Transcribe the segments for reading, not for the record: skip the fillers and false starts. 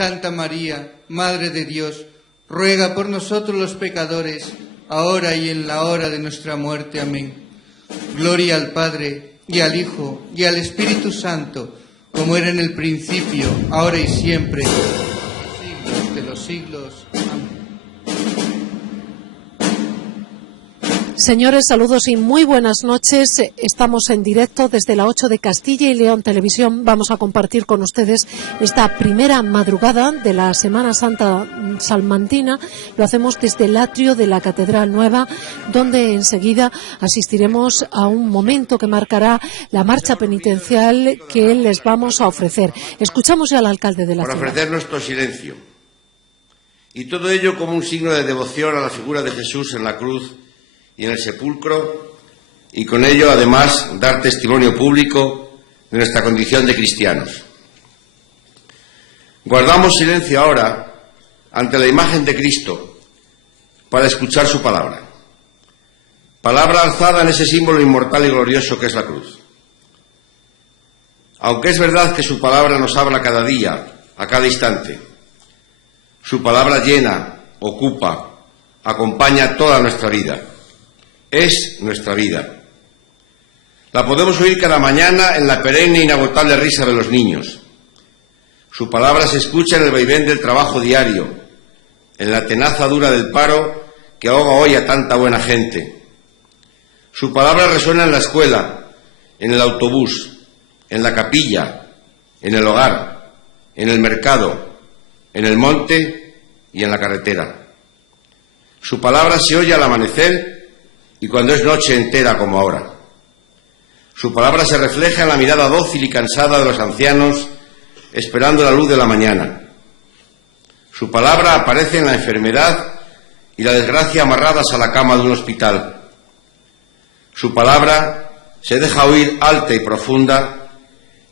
Santa María, Madre de Dios, ruega por nosotros los pecadores, ahora y en la hora de nuestra muerte. Amén. Gloria al Padre, y al Hijo, y al Espíritu Santo, como era en el principio, ahora y siempre, por los siglos de los siglos. Amén. Señores, saludos y muy buenas noches. Estamos en directo desde la 8 de Castilla y León Televisión. Vamos a compartir con ustedes esta primera madrugada de la Semana Santa salmantina. Lo hacemos desde el atrio de la Catedral Nueva, donde enseguida asistiremos a un momento que marcará la marcha penitencial que les vamos a ofrecer. Escuchamos ya al alcalde de la ciudad. Por ofrecer nuestro silencio. Y todo ello como un signo de devoción a la figura de Jesús en la cruz y en el sepulcro, y con ello, además, dar testimonio público de nuestra condición de cristianos. Guardamos silencio ahora ante la imagen de Cristo para escuchar su palabra. Palabra alzada en ese símbolo inmortal y glorioso que es la cruz. Aunque es verdad que su palabra nos habla cada día, a cada instante, su palabra llena, ocupa, acompaña toda nuestra vida. Es nuestra vida. La podemos oír cada mañana en la perenne e inagotable risa de los niños. Su palabra se escucha en el vaivén del trabajo diario, en la tenaza dura del paro que ahoga hoy a tanta buena gente. Su palabra resuena en la escuela, en el autobús, en la capilla, en el hogar, en el mercado, en el monte y en la carretera. Su palabra se oye al amanecer y cuando es noche entera como ahora. Su palabra se refleja en la mirada dócil y cansada de los ancianos esperando la luz de la mañana. Su palabra aparece en la enfermedad y la desgracia amarradas a la cama de un hospital. Su palabra se deja oír alta y profunda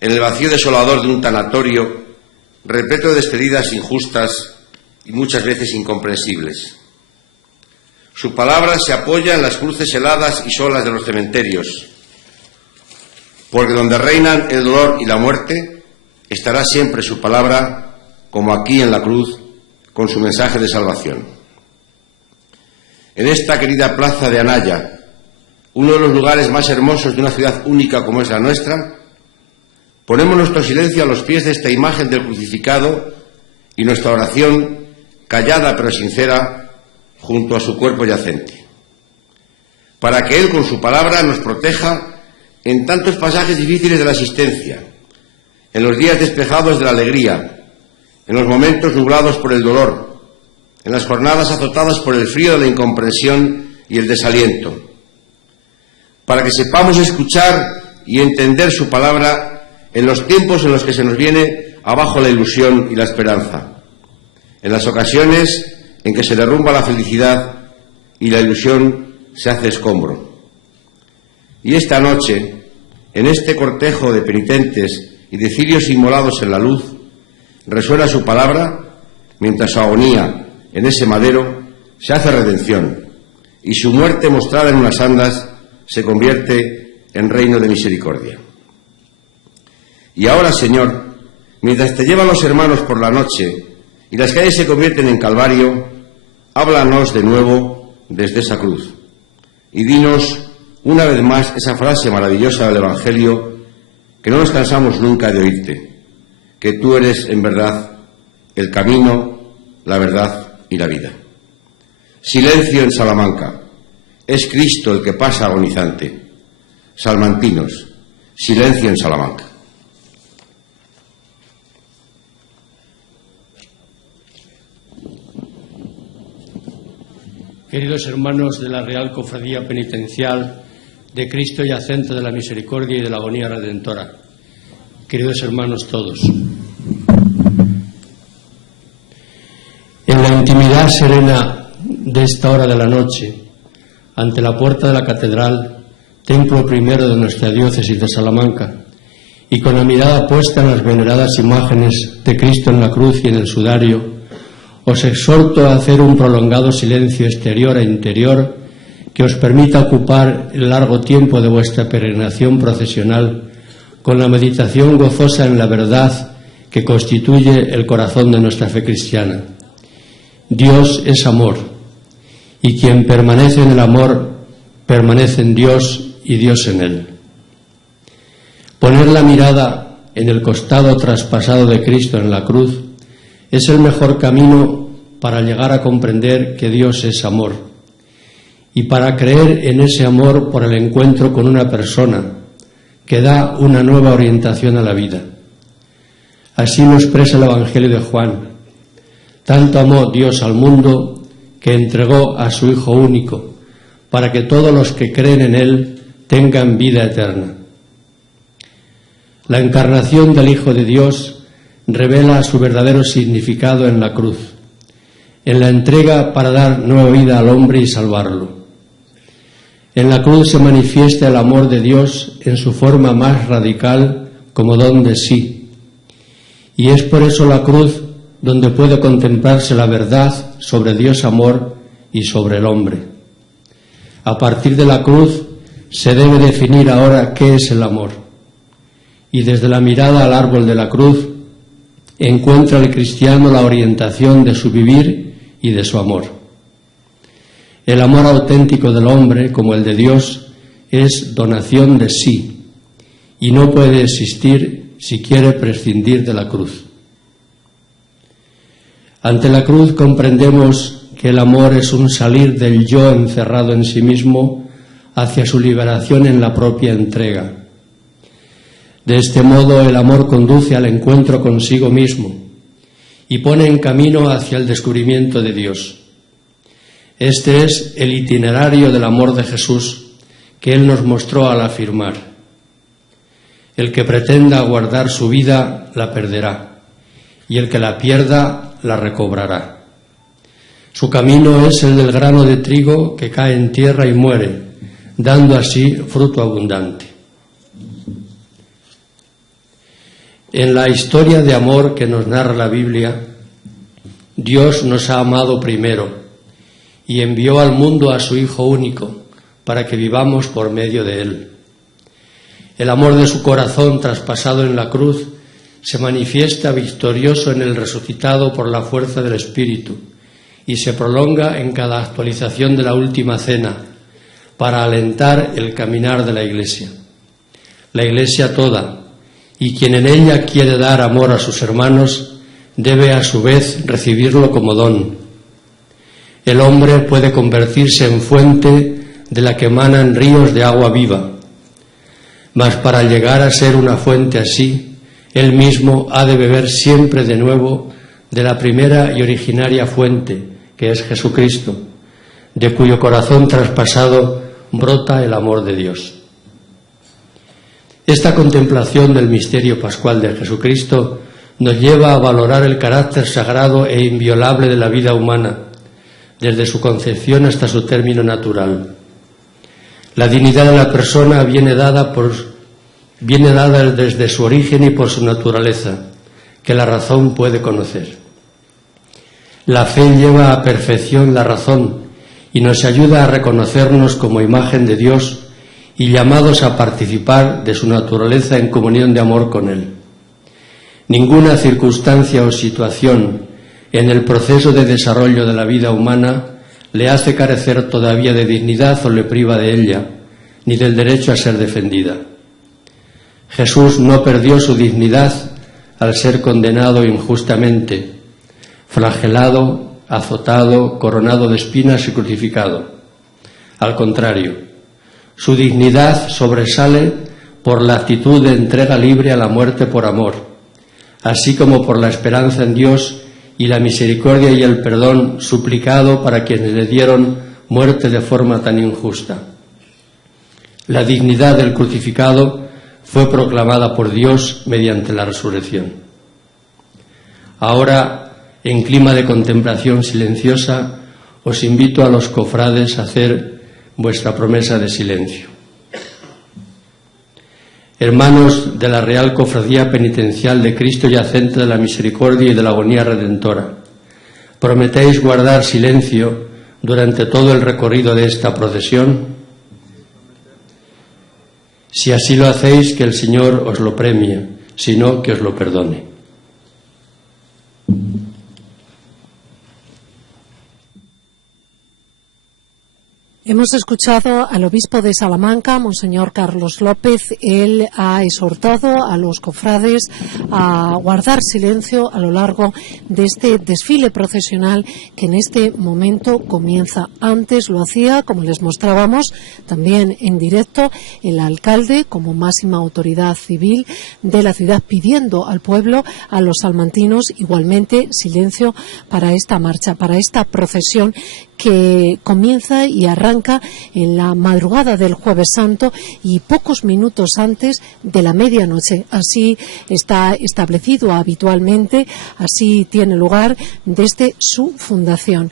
en el vacío desolador de un tanatorio repleto de despedidas injustas y muchas veces incomprensibles. Su palabra se apoya en las cruces heladas y solas de los cementerios, porque donde reinan el dolor y la muerte, estará siempre su palabra, como aquí en la cruz, con su mensaje de salvación. En esta querida plaza de Anaya, uno de los lugares más hermosos de una ciudad única como es la nuestra, ponemos nuestro silencio a los pies de esta imagen del crucificado y nuestra oración, callada pero sincera, junto a su cuerpo yacente, para que Él con su palabra nos proteja en tantos pasajes difíciles de la existencia, en los días despejados de la alegría, en los momentos nublados por el dolor, en las jornadas azotadas por el frío de la incomprensión y el desaliento, para que sepamos escuchar y entender su palabra en los tiempos en los que se nos viene abajo la ilusión y la esperanza, en las ocasiones en que se derrumba la felicidad y la ilusión se hace escombro. Y esta noche, en este cortejo de penitentes y de cirios inmolados en la luz, resuena su palabra, mientras su agonía en ese madero se hace redención y su muerte mostrada en unas andas se convierte en reino de misericordia. Y ahora, Señor, mientras te llevan los hermanos por la noche y las calles se convierten en calvario, háblanos de nuevo desde esa cruz y dinos una vez más esa frase maravillosa del Evangelio que no nos cansamos nunca de oírte, que tú eres en verdad el camino, la verdad y la vida. Silencio en Salamanca, es Cristo el que pasa agonizante. Salmantinos, silencio en Salamanca. Queridos hermanos de la Real Cofradía Penitencial de Cristo Yacente de la Misericordia y de la Agonía Redentora, queridos hermanos todos, en la intimidad serena de esta hora de la noche, ante la puerta de la Catedral, templo primero de nuestra diócesis de Salamanca, y con la mirada puesta en las veneradas imágenes de Cristo en la cruz y en el sudario, os exhorto a hacer un prolongado silencio exterior e interior que os permita ocupar el largo tiempo de vuestra peregrinación procesional con la meditación gozosa en la verdad que constituye el corazón de nuestra fe cristiana. Dios es amor, y quien permanece en el amor permanece en Dios y Dios en él. Poner la mirada en el costado traspasado de Cristo en la cruz es el mejor camino para llegar a comprender que Dios es amor y para creer en ese amor por el encuentro con una persona que da una nueva orientación a la vida. Así lo expresa el Evangelio de Juan. Tanto amó Dios al mundo que entregó a su Hijo único para que todos los que creen en Él tengan vida eterna. La encarnación del Hijo de Dios revela su verdadero significado en la cruz, en la entrega para dar nueva vida al hombre y salvarlo. En la cruz se manifiesta el amor de Dios en su forma más radical como don de sí, y es por eso la cruz donde puede contemplarse la verdad sobre Dios amor y sobre el hombre. A partir de la cruz se debe definir ahora qué es el amor. Y desde la mirada al árbol de la cruz encuentra el cristiano la orientación de su vivir y de su amor. El amor auténtico del hombre, como el de Dios, es donación de sí y no puede existir si quiere prescindir de la cruz. Ante la cruz comprendemos que el amor es un salir del yo encerrado en sí mismo hacia su liberación en la propia entrega. De este modo el amor conduce al encuentro consigo mismo y pone en camino hacia el descubrimiento de Dios. Este es el itinerario del amor de Jesús que Él nos mostró al afirmar: el que pretenda guardar su vida la perderá, y el que la pierda la recobrará. Su camino es el del grano de trigo que cae en tierra y muere, dando así fruto abundante. En la historia de amor que nos narra la Biblia, Dios nos ha amado primero y envió al mundo a su Hijo único para que vivamos por medio de Él. El amor de su corazón traspasado en la cruz se manifiesta victorioso en el resucitado por la fuerza del Espíritu y se prolonga en cada actualización de la última cena para alentar el caminar de la Iglesia. La Iglesia toda, y quien en ella quiere dar amor a sus hermanos, debe a su vez recibirlo como don. El hombre puede convertirse en fuente de la que emanan ríos de agua viva, mas para llegar a ser una fuente así, él mismo ha de beber siempre de nuevo de la primera y originaria fuente, que es Jesucristo, de cuyo corazón traspasado brota el amor de Dios. Esta contemplación del misterio pascual de Jesucristo nos lleva a valorar el carácter sagrado e inviolable de la vida humana, desde su concepción hasta su término natural. La dignidad de la persona viene dada desde su origen y por su naturaleza, que la razón puede conocer. La fe lleva a perfección la razón y nos ayuda a reconocernos como imagen de Dios y llamados a participar de su naturaleza en comunión de amor con Él. Ninguna circunstancia o situación en el proceso de desarrollo de la vida humana le hace carecer todavía de dignidad o le priva de ella, ni del derecho a ser defendida. Jesús no perdió su dignidad al ser condenado injustamente, flagelado, azotado, coronado de espinas y crucificado. Al contrario, su dignidad sobresale por la actitud de entrega libre a la muerte por amor, así como por la esperanza en Dios y la misericordia y el perdón suplicado para quienes le dieron muerte de forma tan injusta. La dignidad del crucificado fue proclamada por Dios mediante la resurrección. Ahora, en clima de contemplación silenciosa, os invito a los cofrades a hacer vuestra promesa de silencio. Hermanos de la Real Cofradía Penitencial de Cristo Yacente de la Misericordia y de la Agonía Redentora, ¿prometéis guardar silencio durante todo el recorrido de esta procesión? Si así lo hacéis, que el Señor os lo premie, si no, que os lo perdone. Hemos escuchado al obispo de Salamanca, Monseñor Carlos López. Él ha exhortado a los cofrades a guardar silencio a lo largo de este desfile procesional que en este momento comienza. Antes lo hacía, como les mostrábamos, también en directo, el alcalde como máxima autoridad civil de la ciudad, pidiendo al pueblo, a los salmantinos, igualmente silencio para esta marcha, para esta procesión que comienza y arranca en la madrugada del Jueves Santo y pocos minutos antes de la medianoche. Así está establecido habitualmente, así tiene lugar desde su fundación.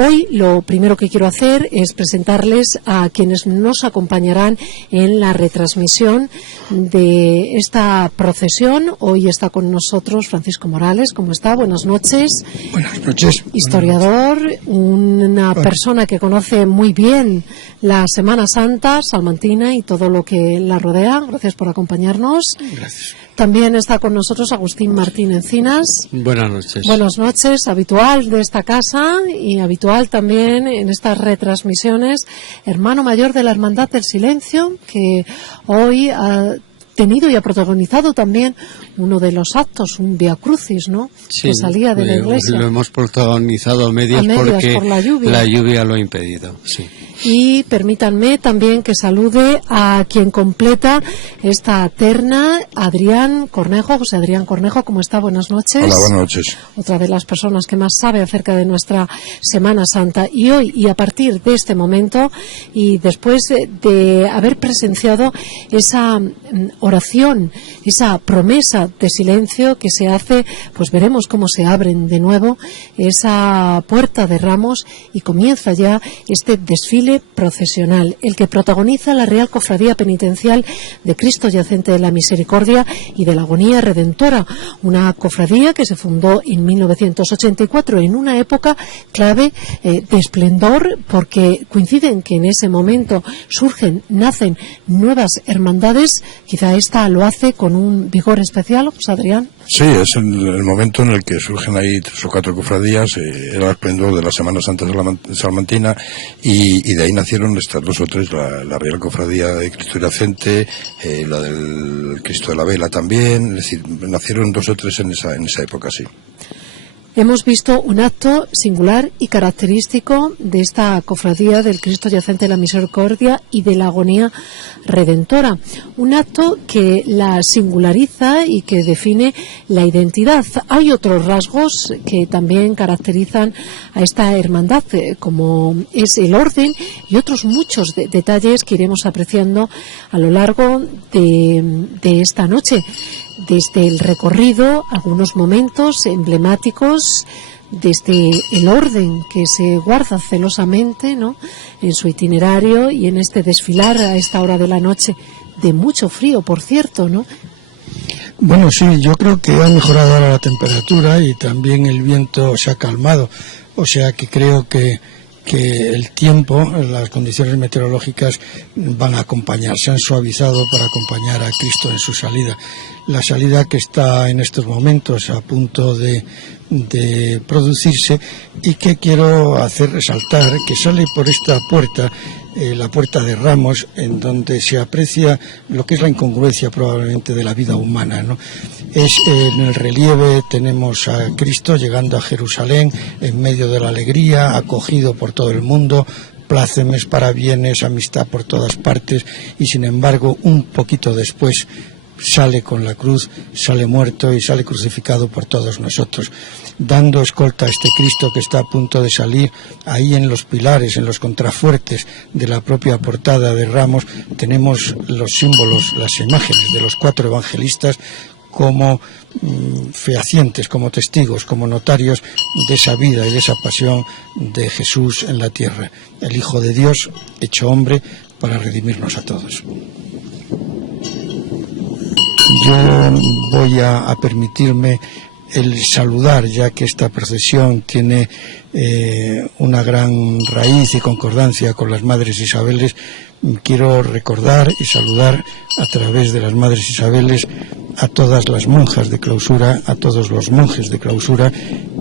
Hoy lo primero que quiero hacer es presentarles a quienes nos acompañarán en la retransmisión de esta procesión. Hoy está con nosotros Francisco Morales. ¿Cómo está? Buenas noches. Buenas noches. Historiador, una persona que conoce muy bien la Semana Santa salmantina y todo lo que la rodea. Gracias por acompañarnos. Gracias. También está con nosotros Agustín Martín Encinas. Buenas noches. Buenas noches, habitual de esta casa y habitual también en estas retransmisiones, hermano mayor de la Hermandad del Silencio, que hoy ha tenido y ha protagonizado también uno de los actos, un Via Crucis, ¿no? Sí, que salía de la iglesia. Lo hemos protagonizado a medias porque por la lluvia lo ha impedido. Sí. Y permítanme también que salude a quien completa esta terna, Adrián Cornejo. José Adrián Cornejo, ¿cómo está? Buenas noches. Hola, buenas noches. Otra de las personas que más sabe acerca de nuestra Semana Santa. Y hoy, y a partir de este momento, y después de haber presenciado esa oración, esa promesa de silencio que se hace, pues veremos cómo se abren de nuevo esa puerta de Ramos y comienza ya este desfile procesional, el que protagoniza la Real Cofradía Penitencial de Cristo Yacente de la Misericordia y de la Agonía Redentora, una cofradía que se fundó en 1984 en una época clave de esplendor, porque coinciden que en ese momento nacen nuevas hermandades. Quizá esta lo hace con un vigor especial, José Adrián. Sí, es el momento en el que surgen ahí 3 o 4 cofradías, el esplendor de la Semana Santa salmantina, y de ahí nacieron estas 2 o 3, la Real Cofradía de Cristo Yacente, la del Cristo de la Vela también, es decir, nacieron 2 o 3 en esa época, sí. Hemos visto un acto singular y característico de esta cofradía del Cristo Yacente de la Misericordia y de la Agonía Redentora. Un acto que la singulariza y que define la identidad. Hay otros rasgos que también caracterizan a esta hermandad, como es el orden y otros muchos detalles que iremos apreciando a lo largo de esta noche. Desde el recorrido, algunos momentos emblemáticos, desde el orden que se guarda celosamente, ¿no?, en su itinerario y en este desfilar a esta hora de la noche, de mucho frío, por cierto, ¿no? Bueno, sí, yo creo que ha mejorado ahora la temperatura y también el viento se ha calmado, o sea que creo que el tiempo, las condiciones meteorológicas van a acompañar, se han suavizado para acompañar a Cristo en su salida. La salida que está en estos momentos a punto de producirse y que quiero hacer resaltar, que sale por esta puerta, la puerta de Ramos, en donde se aprecia lo que es la incongruencia probablemente de la vida humana, ¿no? En el relieve tenemos a Cristo llegando a Jerusalén en medio de la alegría, acogido por todo el mundo, plácemes, parabienes, amistad por todas partes, y sin embargo un poquito después sale con la cruz, sale muerto y sale crucificado por todos nosotros, dando escolta a este Cristo que está a punto de salir. Ahí en los pilares, en los contrafuertes de la propia portada de Ramos, tenemos los símbolos, las imágenes de los 4 evangelistas como fehacientes, como testigos, como notarios de esa vida y de esa pasión de Jesús en la tierra, el Hijo de Dios hecho hombre para redimirnos a todos. Yo voy a permitirme el saludar, ya que esta procesión tiene una gran raíz y concordancia con las Madres Isabeles. Quiero recordar y saludar a través de las Madres Isabeles a todas las monjas de clausura, a todos los monjes de clausura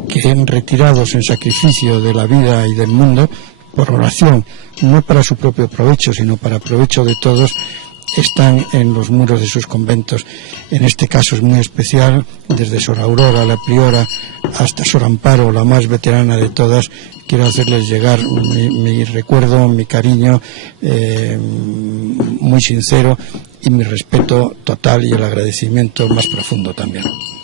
que, retirados en sacrificio de la vida y del mundo, por oración, no para su propio provecho, sino para provecho de todos, están en los muros de sus conventos. En este caso es muy especial, desde Sor Aurora, la priora, hasta Sor Amparo, la más veterana de todas. Quiero hacerles llegar mi recuerdo, mi cariño muy sincero y mi respeto total y el agradecimiento más profundo también.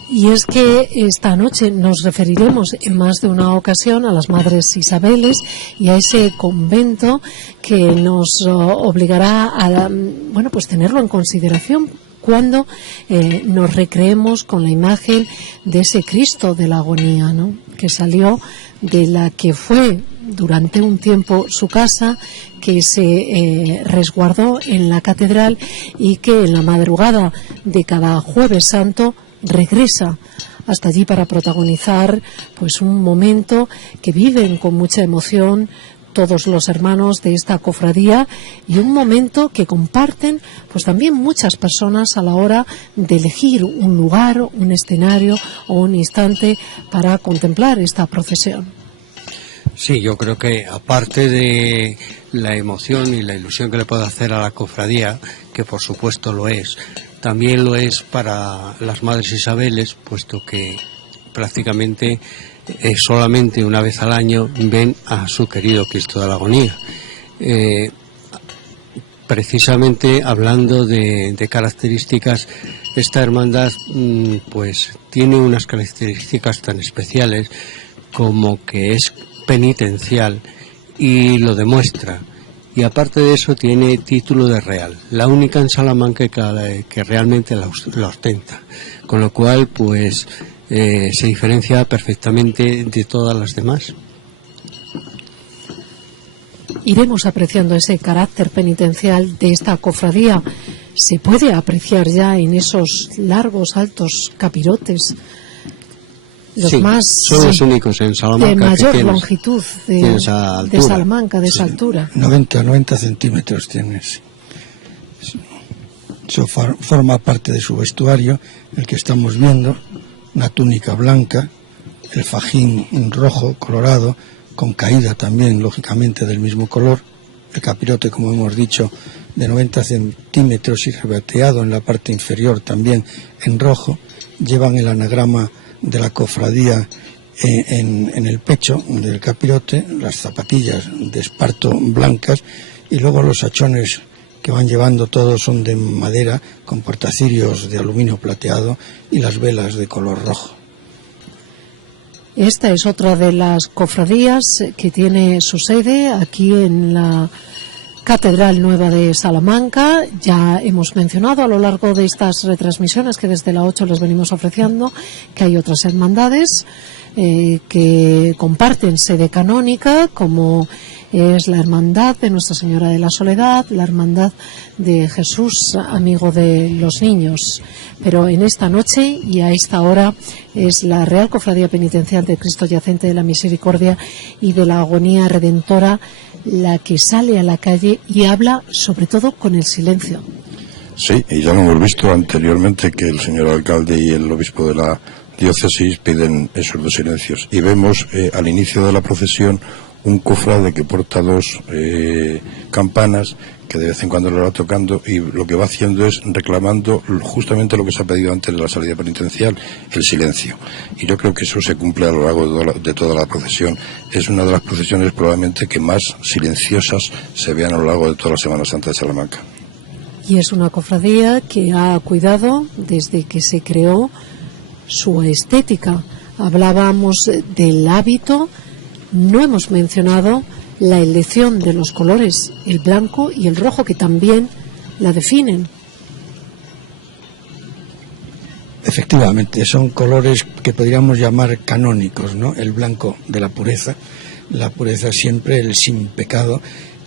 Y es que esta noche nos referiremos en más de una ocasión a las Madres Isabeles y a ese convento que nos obligará a, bueno, pues tenerlo en consideración cuando nos recreemos con la imagen de ese Cristo de la agonía, ¿no?, que salió de la que fue durante un tiempo su casa, que se resguardó en la catedral y que en la madrugada de cada Jueves Santo regresa hasta allí para protagonizar pues un momento que viven con mucha emoción todos los hermanos de esta cofradía y un momento que comparten pues también muchas personas a la hora de elegir un lugar, un escenario o un instante para contemplar esta procesión. Sí, yo creo que aparte de la emoción y la ilusión que le puede hacer a la cofradía, que por supuesto lo es, también lo es para las Madres Isabeles, puesto que prácticamente solamente una vez al año ven a su querido Cristo de la Agonía. Precisamente hablando de características, esta hermandad pues tiene unas características tan especiales como que es penitencial y lo demuestra. Y aparte de eso tiene título de real, la única en Salamanca que realmente la ostenta, con lo cual pues se diferencia perfectamente de todas las demás. Iremos apreciando ese carácter penitencial de esta cofradía. Se puede apreciar ya en esos largos, altos capirotes, los sí, más son los únicos en Salamanca de mayor que longitud de Salamanca, de esa altura. 90 centímetros tienes. Eso forma parte de su vestuario, el que estamos viendo, una túnica blanca, el fajín rojo, colorado, con caída también, lógicamente, del mismo color, el capirote, como hemos dicho, de 90 centímetros y rebateado en la parte inferior también en rojo, llevan el anagrama de la cofradía en el pecho del capirote, las zapatillas de esparto blancas y luego los hachones que van llevando todos son de madera con portacirios de aluminio plateado y las velas de color rojo. Esta es otra de las cofradías que tiene su sede aquí en la Catedral Nueva de Salamanca. Ya hemos mencionado a lo largo de estas retransmisiones que desde la 8 les venimos ofreciendo que hay otras hermandades que comparten sede canónica, como es la Hermandad de Nuestra Señora de la Soledad, la Hermandad de Jesús, amigo de los niños. Pero en esta noche y a esta hora es la Real Cofradía Penitencial de Cristo Yacente de la Misericordia y de la Agonía Redentora la que sale a la calle y habla sobre todo con el silencio. Sí, y ya lo hemos visto anteriormente que el señor alcalde y el obispo de la diócesis piden esos dos silencios. Y vemos al inicio de la procesión un cofrade que porta dos campanas que de vez en cuando lo va tocando y lo que va haciendo es reclamando justamente lo que se ha pedido antes de la salida penitencial, el silencio. Y yo creo que eso se cumple a lo largo de toda la procesión. Es una de las procesiones probablemente que más silenciosas se vean a lo largo de toda la Semana Santa de Salamanca. Y es una cofradía que ha cuidado desde que se creó su estética. Hablábamos del hábito, no hemos mencionado la elección de los colores, el blanco y el rojo, que también la definen. Efectivamente, son colores que podríamos llamar canónicos, ¿no? El blanco de la pureza siempre, el sin pecado,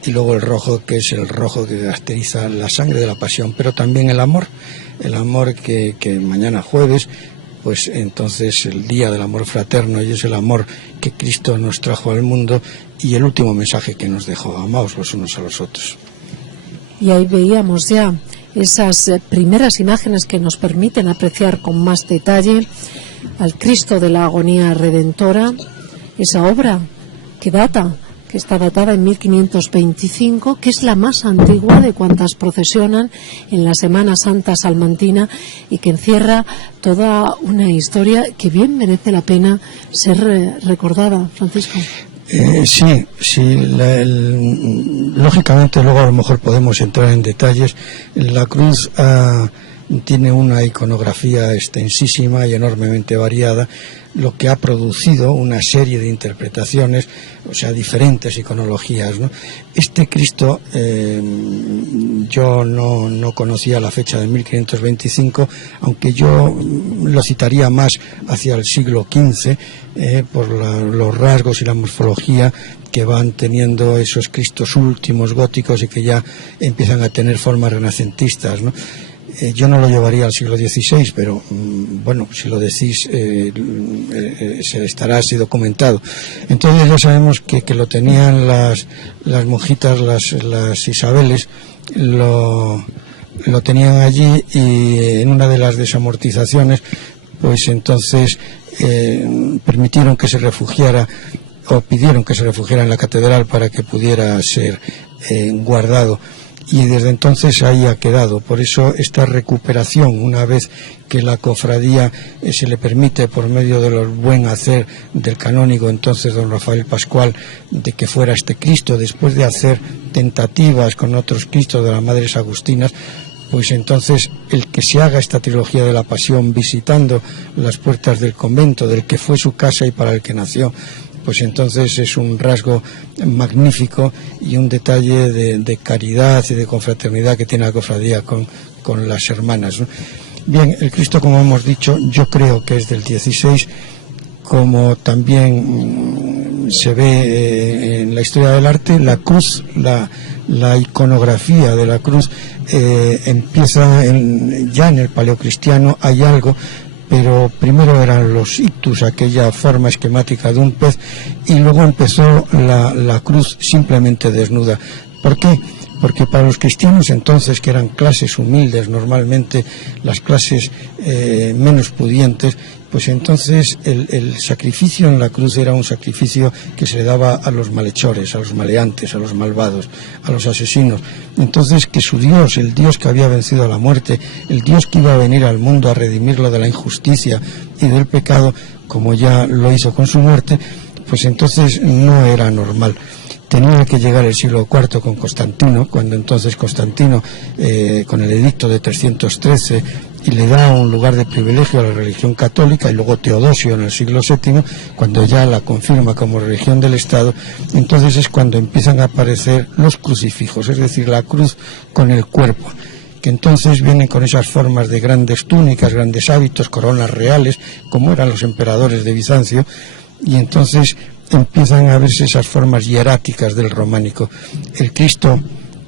y luego el rojo, que es el rojo que caracteriza la sangre de la pasión, pero también el amor que mañana jueves, pues entonces el día del amor fraterno, y es el amor que Cristo nos trajo al mundo y el último mensaje que nos dejó: amaos los unos a los otros. Y ahí veíamos ya esas primeras imágenes que nos permiten apreciar con más detalle al Cristo de la Agonía Redentora, esa obra que que está datada en 1525, que es la más antigua de cuantas procesionan en la Semana Santa salmantina y que encierra toda una historia que bien merece la pena ser recordada. Francisco. Sí, lógicamente luego a lo mejor podemos entrar en detalles. La cruz tiene una iconografía extensísima y enormemente variada, lo que ha producido una serie de interpretaciones, o sea, diferentes iconologías, ¿no? Este Cristo, yo no conocía la fecha de 1525, aunque yo lo citaría más hacia el siglo XV, por los rasgos y la morfología que van teniendo esos Cristos últimos góticos y que ya empiezan a tener formas renacentistas, ¿no? Yo no lo llevaría al siglo XVI, pero bueno, si lo decís, se estará así documentado. Entonces ya sabemos que lo tenían las monjitas, las Isabeles, lo tenían allí, y en una de las desamortizaciones, pues entonces permitieron que se refugiara, o pidieron que se refugiara en la catedral para que pudiera ser guardado. Y desde entonces ahí ha quedado. Por eso esta recuperación, una vez que la cofradía se le permite, por medio de los buen hacer del canónigo entonces don Rafael Pascual, de que fuera este Cristo, después de hacer tentativas con otros Cristos de las Madres Agustinas, pues entonces el que se haga esta trilogía de la Pasión visitando las puertas del convento, del que fue su casa y para el que nació, pues entonces es un rasgo magnífico y un detalle de caridad y de confraternidad que tiene la cofradía con las hermanas, ¿no? Bien, el Cristo, como hemos dicho, yo creo que es del 16, como también se ve en la historia del arte. La cruz, la iconografía de la cruz empieza ya en el paleocristiano. Hay algo, pero primero eran los ictus, aquella forma esquemática de un pez, y luego empezó la cruz simplemente desnuda. ¿Por qué? Porque para los cristianos entonces, que eran clases humildes, normalmente las clases menos pudientes, pues entonces el sacrificio en la cruz era un sacrificio que se le daba a los malhechores, a los maleantes, a los malvados, a los asesinos. Entonces, que su Dios, el Dios que había vencido a la muerte, el Dios que iba a venir al mundo a redimirlo de la injusticia y del pecado, como ya lo hizo con su muerte, pues entonces no era normal. Tenía que llegar el siglo IV con Constantino, cuando entonces Constantino, con el edicto de 313, y le da un lugar de privilegio a la religión católica, y luego Teodosio en el siglo VII, cuando ya la confirma como religión del Estado, entonces es cuando empiezan a aparecer los crucifijos, es decir, la cruz con el cuerpo, que entonces vienen con esas formas de grandes túnicas, grandes hábitos, coronas reales, como eran los emperadores de Bizancio, y entonces empiezan a verse esas formas hieráticas del románico. El Cristo,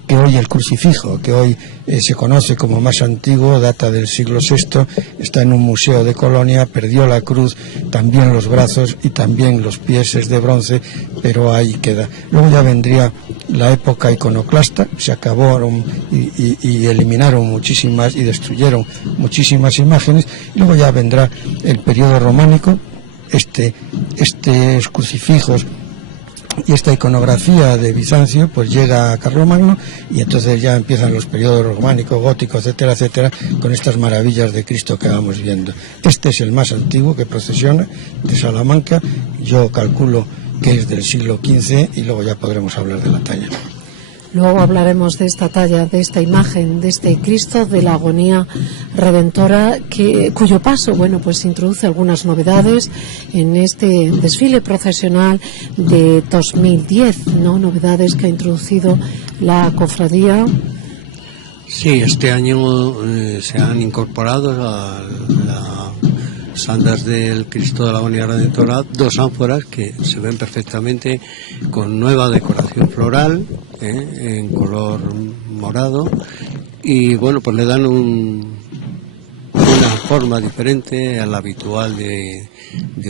que hoy el crucifijo, que hoy se conoce como más antiguo, data del siglo VI, está en un museo de Colonia, perdió la cruz, también los brazos y también los pies, es de bronce, pero ahí queda. Luego ya vendría la época iconoclasta, se acabaron y eliminaron muchísimas y destruyeron muchísimas imágenes, y luego ya vendrá el periodo románico. Estos crucifijos y esta iconografía de Bizancio pues llega a Carlomagno, y entonces ya empiezan los periodos románico, gótico, etcétera, etcétera, con estas maravillas de Cristo que vamos viendo. Este es el más antiguo que procesiona, de Salamanca. Yo calculo que es del siglo XV, y luego ya podremos hablar de la talla. Luego hablaremos de esta talla, de esta imagen, de este Cristo de la agonía redentora, cuyo paso, bueno, pues introduce algunas novedades en este desfile procesional de 2010, ¿no? Novedades que ha introducido la cofradía. Sí, este año se han incorporado a las andas del Cristo de la Agonía Redentora dos ánforas que se ven perfectamente con nueva decoración floral, en color morado, y bueno, pues le dan una forma diferente a la habitual de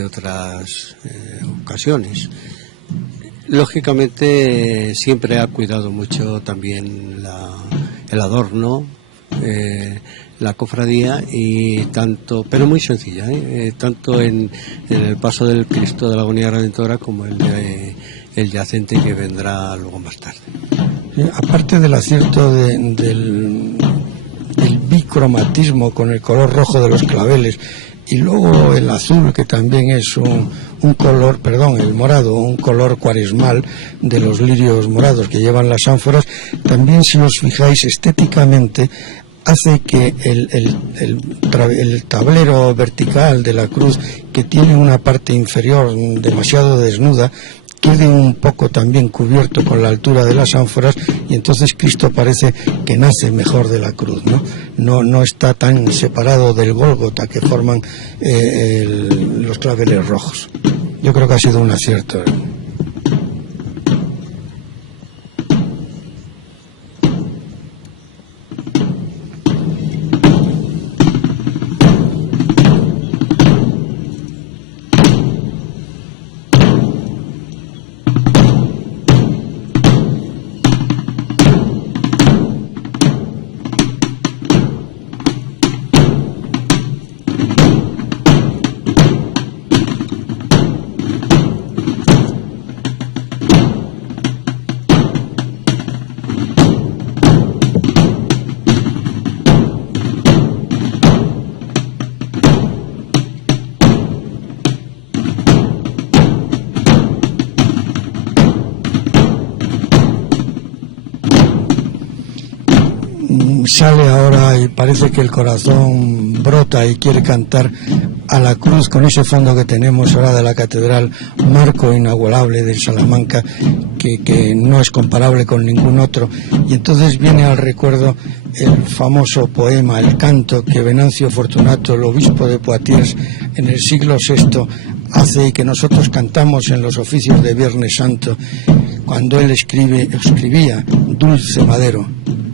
otras ocasiones. Lógicamente siempre ha cuidado mucho también el adorno, la cofradía, y tanto, pero muy sencilla, tanto en el paso del Cristo de la Agonía Redentora como el el yacente que vendrá luego más tarde. Aparte del acierto del bicromatismo con el color rojo de los claveles y luego el azul, que también es un color, el morado, un color cuaresmal de los lirios morados que llevan las ánforas, también, si os fijáis, estéticamente hace que el tablero vertical de la cruz, que tiene una parte inferior demasiado desnuda, quede un poco también cubierto con la altura de las ánforas, y entonces Cristo parece que nace mejor de la cruz, no está tan separado del Gólgota que forman los claveles rojos. Yo creo que ha sido un acierto. Sale ahora y parece que el corazón brota y quiere cantar a la cruz con ese fondo que tenemos ahora de la catedral, marco inigualable de Salamanca, que no es comparable con ningún otro. Y entonces viene al recuerdo el famoso poema, el canto que Venancio Fortunato, el obispo de Poitiers, en el siglo VI hace y que nosotros cantamos en los oficios de Viernes Santo, cuando él escribía: dulce madero,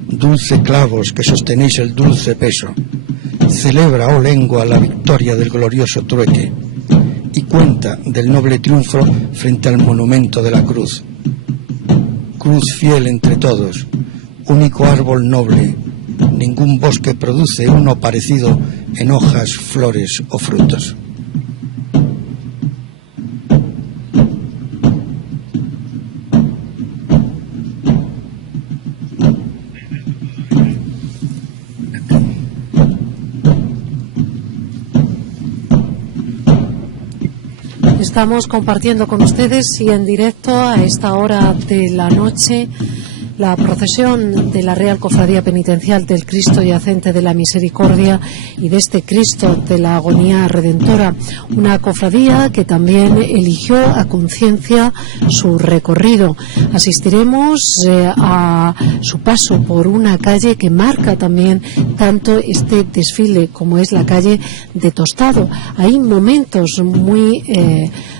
dulce clavos que sostenéis el dulce peso, celebra, oh lengua, la victoria del glorioso trueque, y cuenta del noble triunfo frente al monumento de la cruz. Cruz fiel entre todos, único árbol noble, ningún bosque produce uno parecido en hojas, flores o frutos. Estamos compartiendo con ustedes y en directo a esta hora de la noche la procesión de la Real Cofradía Penitencial del Cristo Yacente de la Misericordia y de este Cristo de la Agonía Redentora, una cofradía que también eligió a conciencia su recorrido. Asistiremos a su paso por una calle que marca también tanto este desfile como es la calle de Tostado. Hay momentos muy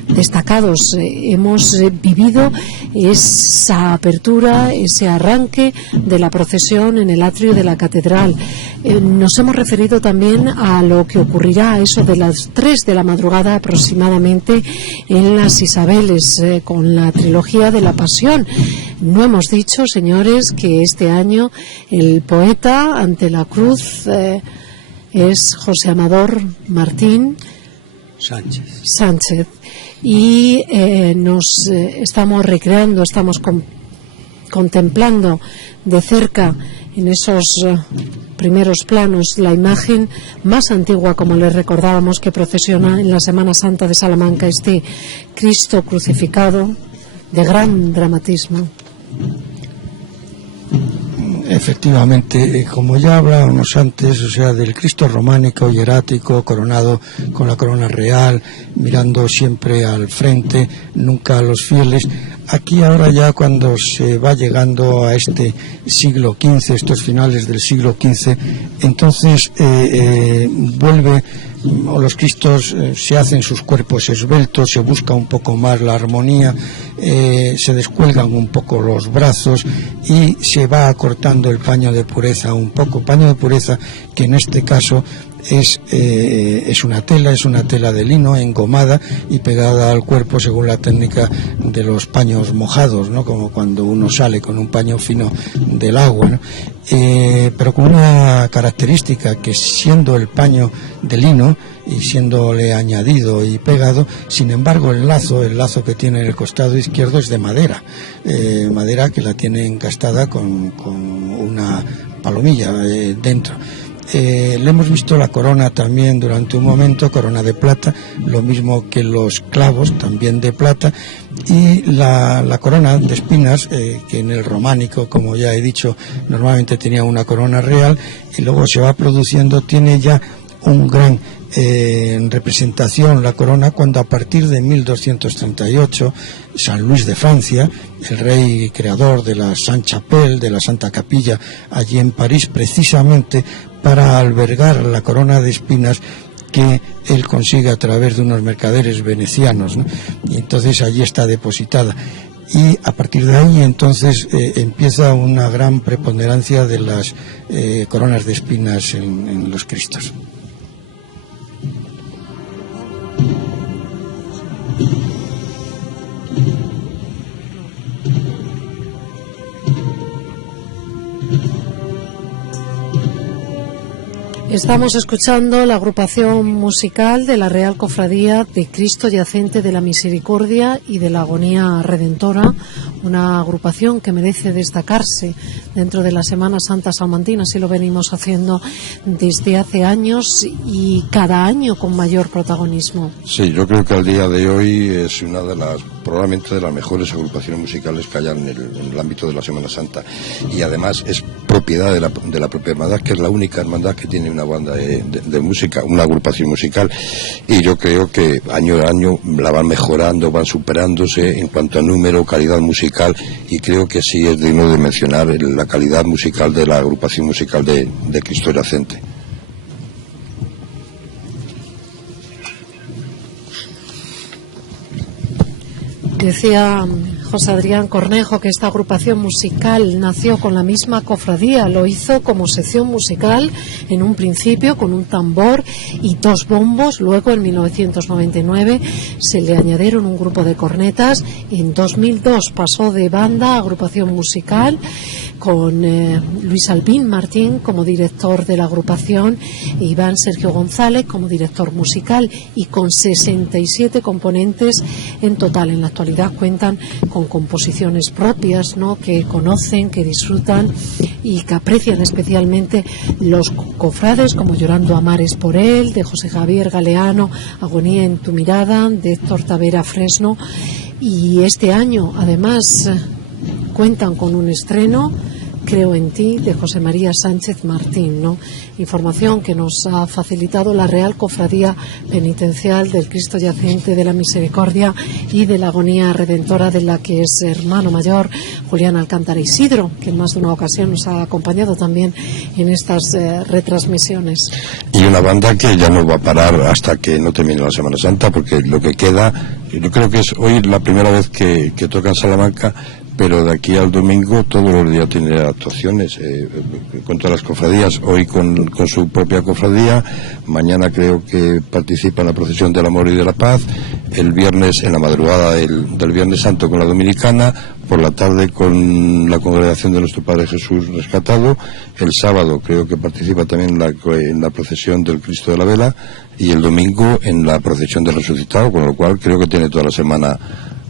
destacados. Hemos vivido esa apertura, ese arranque de la procesión en el atrio de la catedral. Nos hemos referido también a lo que ocurrirá a eso de las 3 de la madrugada aproximadamente en las Isabeles, con la trilogía de la Pasión. No hemos dicho, señores, que este año el poeta ante la cruz es José Amador Martín Sánchez. Y nos estamos recreando, estamos contemplando de cerca en esos primeros planos la imagen más antigua, como les recordábamos, que procesiona en la Semana Santa de Salamanca, este Cristo crucificado de gran dramatismo. Efectivamente, como ya hablábamos antes, o sea, del Cristo románico, hierático, coronado con la corona real, mirando siempre al frente, nunca a los fieles. Aquí ahora ya cuando se va llegando a este siglo XV, estos finales del siglo XV, entonces vuelve, o los Cristos se hacen sus cuerpos esbeltos, se busca un poco más la armonía, se descuelgan un poco los brazos y se va acortando el paño de pureza un poco, paño de pureza que en este caso es una tela de lino engomada y pegada al cuerpo según la técnica de los paños mojados, ¿no? Como cuando uno sale con un paño fino del agua, ¿no? Pero con una característica, que siendo el paño de lino y siéndole añadido y pegado, sin embargo el lazo que tiene en el costado izquierdo es de madera, madera que la tiene encastada con una palomilla dentro. Le hemos visto la corona también durante un momento, corona de plata, lo mismo que los clavos, también de plata, y la corona de espinas, que en el románico, como ya he dicho, normalmente tenía una corona real, y luego se va produciendo, tiene ya un gran representación la corona cuando a partir de 1238 San Luis de Francia, el rey creador de la Sainte-Chapelle, de la Santa Capilla allí en París, precisamente para albergar la corona de espinas que él consigue a través de unos mercaderes venecianos, ¿no? Y entonces allí está depositada. Y a partir de ahí entonces empieza una gran preponderancia de las coronas de espinas en los Cristos. Estamos escuchando la agrupación musical de la Real Cofradía de Cristo Yacente de la Misericordia y de la Agonía Redentora, una agrupación que merece destacarse dentro de la Semana Santa Salmantina, así lo venimos haciendo desde hace años y cada año con mayor protagonismo. Sí, yo creo que al día de hoy es una de las, probablemente de las mejores agrupaciones musicales que haya en el ámbito de la Semana Santa, y además es propiedad de la propia hermandad, que es la única hermandad que tiene una banda de música, una agrupación musical, y yo creo que año a año la van mejorando, van superándose en cuanto a número, calidad musical, y creo que sí es digno de mencionar la calidad musical de la agrupación musical de Cristo Yacente. Decía José Adrián Cornejo que esta agrupación musical nació con la misma cofradía, lo hizo como sección musical en un principio con un tambor y 2 bombos, luego en 1999 se le añadieron un grupo de cornetas, en 2002 pasó de banda a agrupación musical con Luis Albín Martín como director de la agrupación e Iván Sergio González como director musical, y con 67 componentes en total. En la actualidad cuentan con composiciones propias, ¿no?, que conocen, que disfrutan y que aprecian especialmente los cofrades, como Llorando a mares por él, de José Javier Galeano, Agonía en tu mirada, de Héctor Tavera Fresno. Y este año además cuentan con un estreno, Creo en ti, de José María Sánchez Martín, ¿no? Información que nos ha facilitado la Real Cofradía Penitencial del Cristo Yacente de la Misericordia y de la Agonía Redentora, de la que es hermano mayor Julián Alcántara Isidro, que en más de una ocasión nos ha acompañado también en estas retransmisiones. Y una banda que ya no va a parar hasta que no termine la Semana Santa, porque lo que queda, yo creo que es hoy la primera vez que toca en Salamanca, pero de aquí al domingo todos los días tiene actuaciones con todas las cofradías, hoy con su propia cofradía, mañana creo que participa en la procesión del amor y de la paz, el viernes en la madrugada del Viernes Santo con la Dominicana, por la tarde con la congregación de nuestro Padre Jesús Rescatado, el sábado creo que participa también en la procesión del Cristo de la Vela, y el domingo en la procesión del Resucitado, con lo cual creo que tiene toda la semana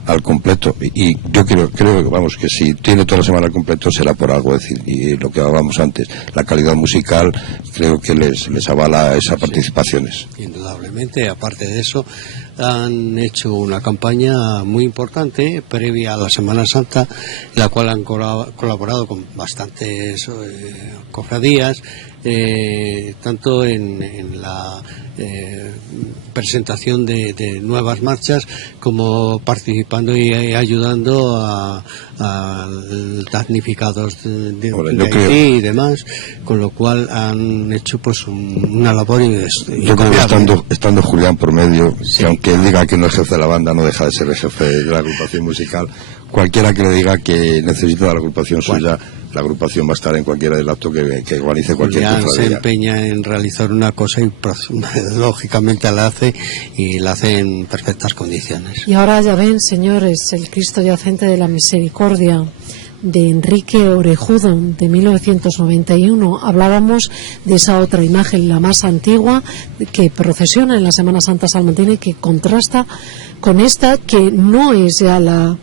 al completo, y yo creo vamos, que si tiene toda la semana al completo será por algo, es decir, y lo que hablábamos antes, la calidad musical creo que les avala esas participaciones. Indudablemente, aparte de eso, han hecho una campaña muy importante previa a la Semana Santa, en la cual han colaborado con bastantes cofradías, tanto en la presentación de nuevas marchas, como participando y ayudando a damnificados de Haití y demás, con lo cual han hecho pues una labor. Yo creo que estando Julián por medio, sí, que aunque él diga que no es jefe de la banda, no deja de ser el jefe de la agrupación musical. Cualquiera que le diga que necesita de la agrupación suya la agrupación va a estar en cualquiera del acto que organice cualquier Julián cofradía. se empeña en realizar una cosa y lógicamente la hace, y la hace en perfectas condiciones. Y ahora ya ven, señores, el Cristo Yacente de la Misericordia de Enrique Orejudo, de 1991. Hablábamos de esa otra imagen, la más antigua, que procesiona en la Semana Santa salmantina y que contrasta con esta, que no es ya la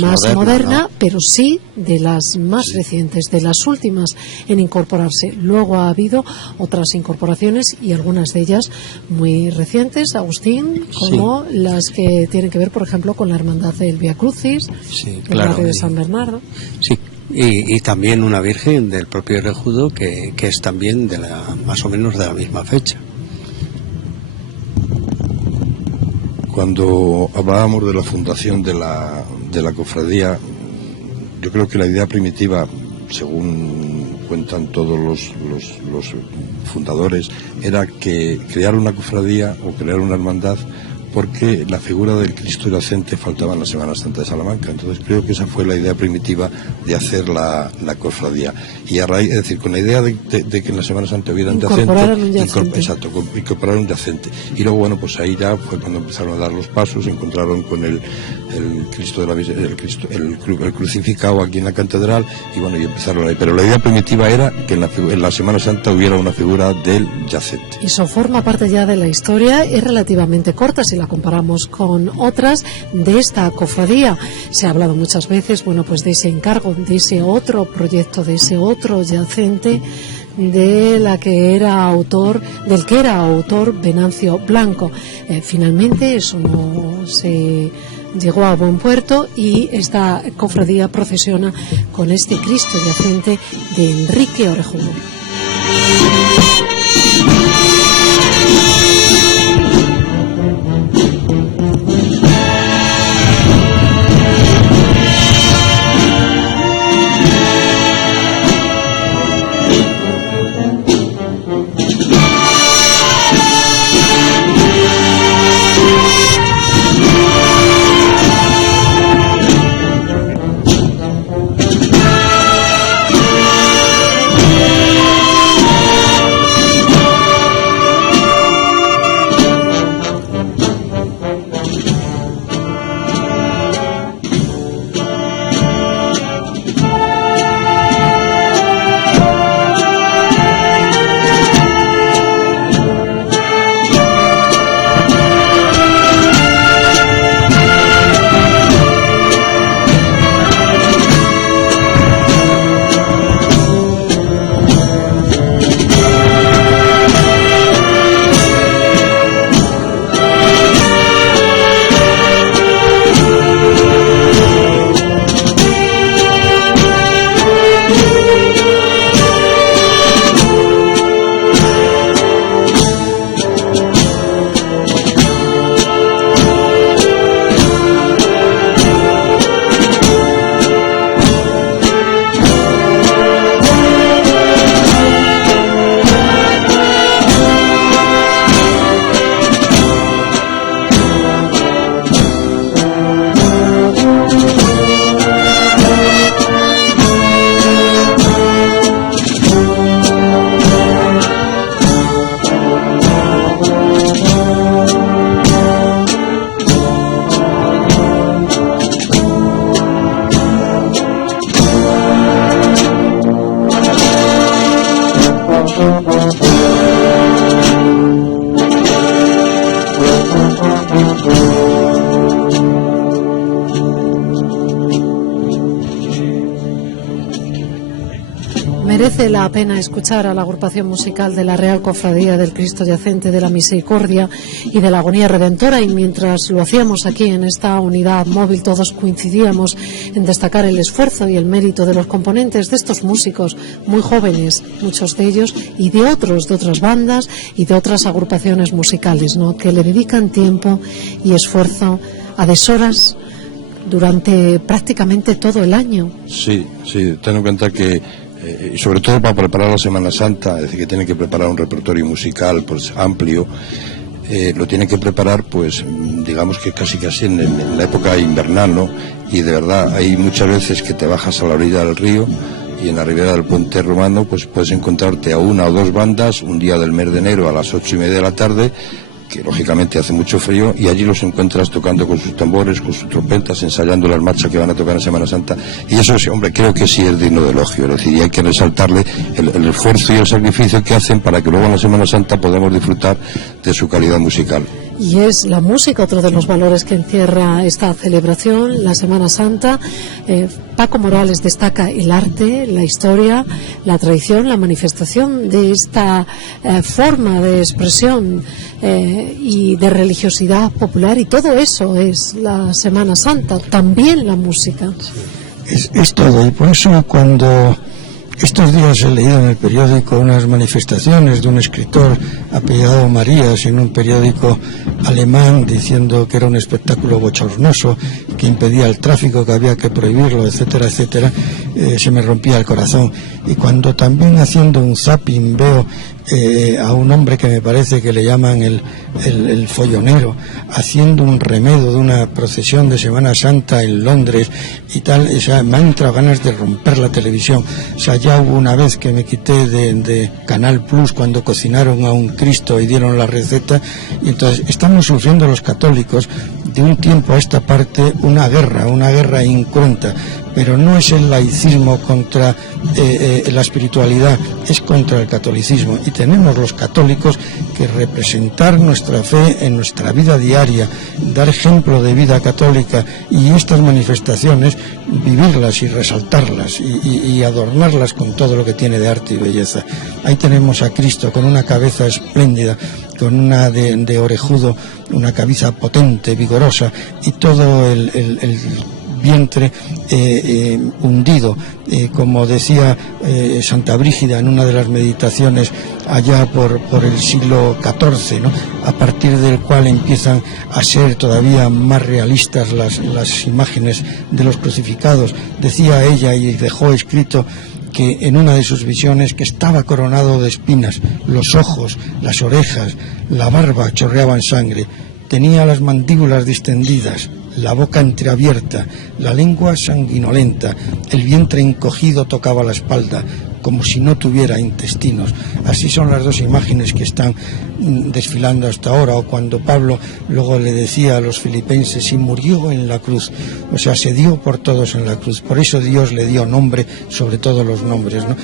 más moderna, ¿no? Pero sí de las más recientes, de las últimas en incorporarse. Luego ha habido otras incorporaciones, y algunas de ellas muy recientes, Agustín, como las que tienen que ver, por ejemplo, con la Hermandad del Vía Crucis, del barrio de San Bernardo. Sí, y también una Virgen del propio Orejudo que es también más o menos de la misma fecha. Cuando hablábamos de la fundación de la cofradía, yo creo que la idea primitiva, según cuentan todos los fundadores, era que crear una cofradía o crear una hermandad, porque la figura del Cristo Yacente faltaba en la Semana Santa de Salamanca. Entonces creo que esa fue la idea primitiva de hacer la cofradía. Y a raíz, es decir, con la idea de que en la Semana Santa hubiera un yacente. Incorporar un yacente. Y luego, bueno, pues ahí ya fue cuando empezaron a dar los pasos, se encontraron con el Cristo de el crucificado aquí en la catedral, y bueno, y empezaron ahí. Pero la idea primitiva era que en la Semana Santa hubiera una figura del yacente. Eso forma parte ya de la historia, es relativamente corta si la comparamos con otras de esta cofradía. Se ha hablado muchas veces, bueno, pues de ese encargo, de ese otro proyecto, de ese otro yacente del que era autor Venancio Blanco. Finalmente eso no se llegó a buen puerto, y esta cofradía procesiona con este Cristo Yacente de Enrique Orejudo. Merece la pena escuchar a la agrupación musical de la Real Cofradía del Cristo Yacente de la Misericordia y de la Agonía Redentora, y mientras lo hacíamos aquí en esta unidad móvil todos coincidíamos en destacar el esfuerzo y el mérito de los componentes de estos músicos muy jóvenes, muchos de ellos, y de otras bandas y de otras agrupaciones musicales, ¿no?, que le dedican tiempo y esfuerzo a deshoras durante prácticamente todo el año. Sí, ten en cuenta que y sobre todo para preparar la Semana Santa, es decir, que tienen que preparar un repertorio musical pues amplio, lo tienen que preparar pues digamos que casi en la época invernal, ¿no? Y de verdad hay muchas veces que te bajas a la orilla del río y en la ribera del Puente Romano pues puedes encontrarte a una o dos bandas un día del mes de enero a las 8:30 de la tarde, que lógicamente hace mucho frío, y allí los encuentras tocando con sus tambores, con sus trompetas, ensayando las marchas que van a tocar en Semana Santa, y eso sí, hombre, creo que sí es digno de elogio, es decir, y hay que resaltarle el esfuerzo y el sacrificio que hacen para que luego en la Semana Santa podamos disfrutar de su calidad musical. Y es la música otro de los valores que encierra esta celebración, la Semana Santa. Paco Morales destaca el arte, la historia, la tradición, la manifestación de esta forma de expresión y de religiosidad popular, y todo eso es la Semana Santa, también la música. Es todo, y por eso cuando estos días he leído en el periódico unas manifestaciones de un escritor apellidado Marías en un periódico alemán diciendo que era un espectáculo bochornoso, que impedía el tráfico, que había que prohibirlo, etcétera, etcétera, se me rompía el corazón. Y cuando también haciendo un zapping veo a un hombre que me parece que le llaman el follonero, haciendo un remedo de una procesión de Semana Santa en Londres y tal, o sea, me han entrado ganas de romper la televisión. O sea, ya hubo una vez que me quité de Canal Plus cuando cocinaron a un Cristo y dieron la receta, y entonces estamos sufriendo los católicos de un tiempo a esta parte una guerra incruenta, pero no es el laicismo contra la espiritualidad, es contra el catolicismo, y tenemos los católicos que representar nuestra fe en nuestra vida diaria, dar ejemplo de vida católica, y estas manifestaciones vivirlas y resaltarlas y adornarlas con todo lo que tiene de arte y belleza. Ahí tenemos a Cristo con una cabeza espléndida, con una de orejudo, una cabeza potente, vigorosa, y todo el vientre hundido, como decía Santa Brígida en una de las meditaciones allá por el siglo XIV, ¿no? A partir del cual empiezan a ser todavía más realistas las imágenes de los crucificados. Decía ella, y dejó escrito, que en una de sus visiones que estaba coronado de espinas, los ojos, las orejas, la barba chorreaban sangre, tenía las mandíbulas distendidas, la boca entreabierta, la lengua sanguinolenta, el vientre encogido tocaba la espalda, como si no tuviera intestinos. Así son las dos imágenes que están desfilando hasta ahora, o cuando Pablo luego le decía a los filipenses, y murió en la cruz, o sea, se dio por todos en la cruz. Por eso Dios le dio nombre sobre todos los nombres, ¿no?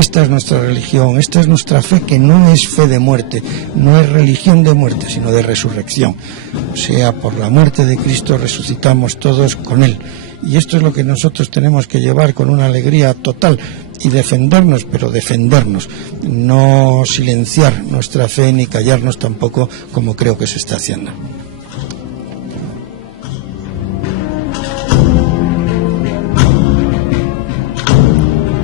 Esta es nuestra religión, esta es nuestra fe, que no es fe de muerte, no es religión de muerte, sino de resurrección. O sea, por la muerte de Cristo resucitamos todos con Él. Y esto es lo que nosotros tenemos que llevar con una alegría total y defendernos, pero defendernos, no silenciar nuestra fe ni callarnos tampoco, como creo que se está haciendo.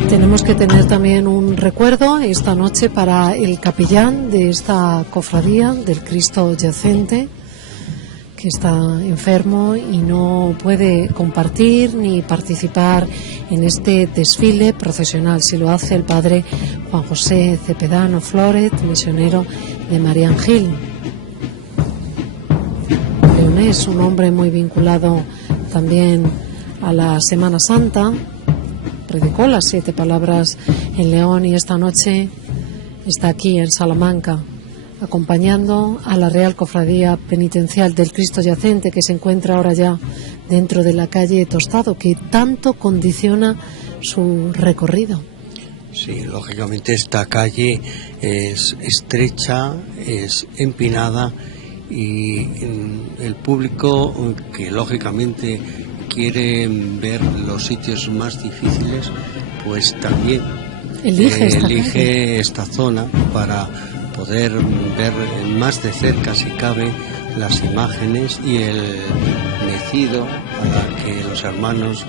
Tenemos que tener también un recuerdo esta noche para el capellán de esta cofradía del Cristo Yacente, que está enfermo y no puede compartir ni participar en este desfile procesional. Si lo hace el padre Juan José Cepedano Floret, misionero de Marián Gil. Leonés, un hombre muy vinculado también a la Semana Santa, predicó las 7 palabras en León, y esta noche está aquí en Salamanca acompañando a la Real Cofradía Penitencial del Cristo Yacente, que se encuentra ahora ya dentro de la calle Tostado, que tanto condiciona su recorrido. Sí, lógicamente esta calle es estrecha, es empinada, y el público que lógicamente quiere ver los sitios más difíciles, pues también elige esta zona para poder ver más de cerca, si cabe, las imágenes y el mecido a que los hermanos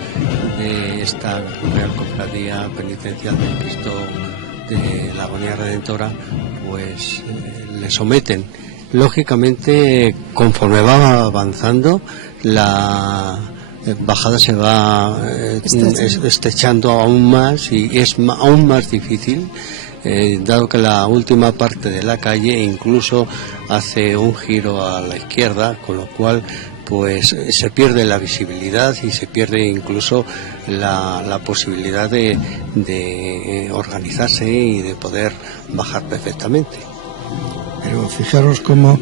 de esta Real Cofradía Penitencial del Cristo de la Agonía Redentora pues le someten. Lógicamente, conforme va avanzando, la bajada se va estrechando aún más, y es aún más difícil, dado que la última parte de la calle incluso hace un giro a la izquierda, con lo cual pues se pierde la visibilidad y se pierde incluso la posibilidad de organizarse y de poder bajar perfectamente. Pero fijaros cómo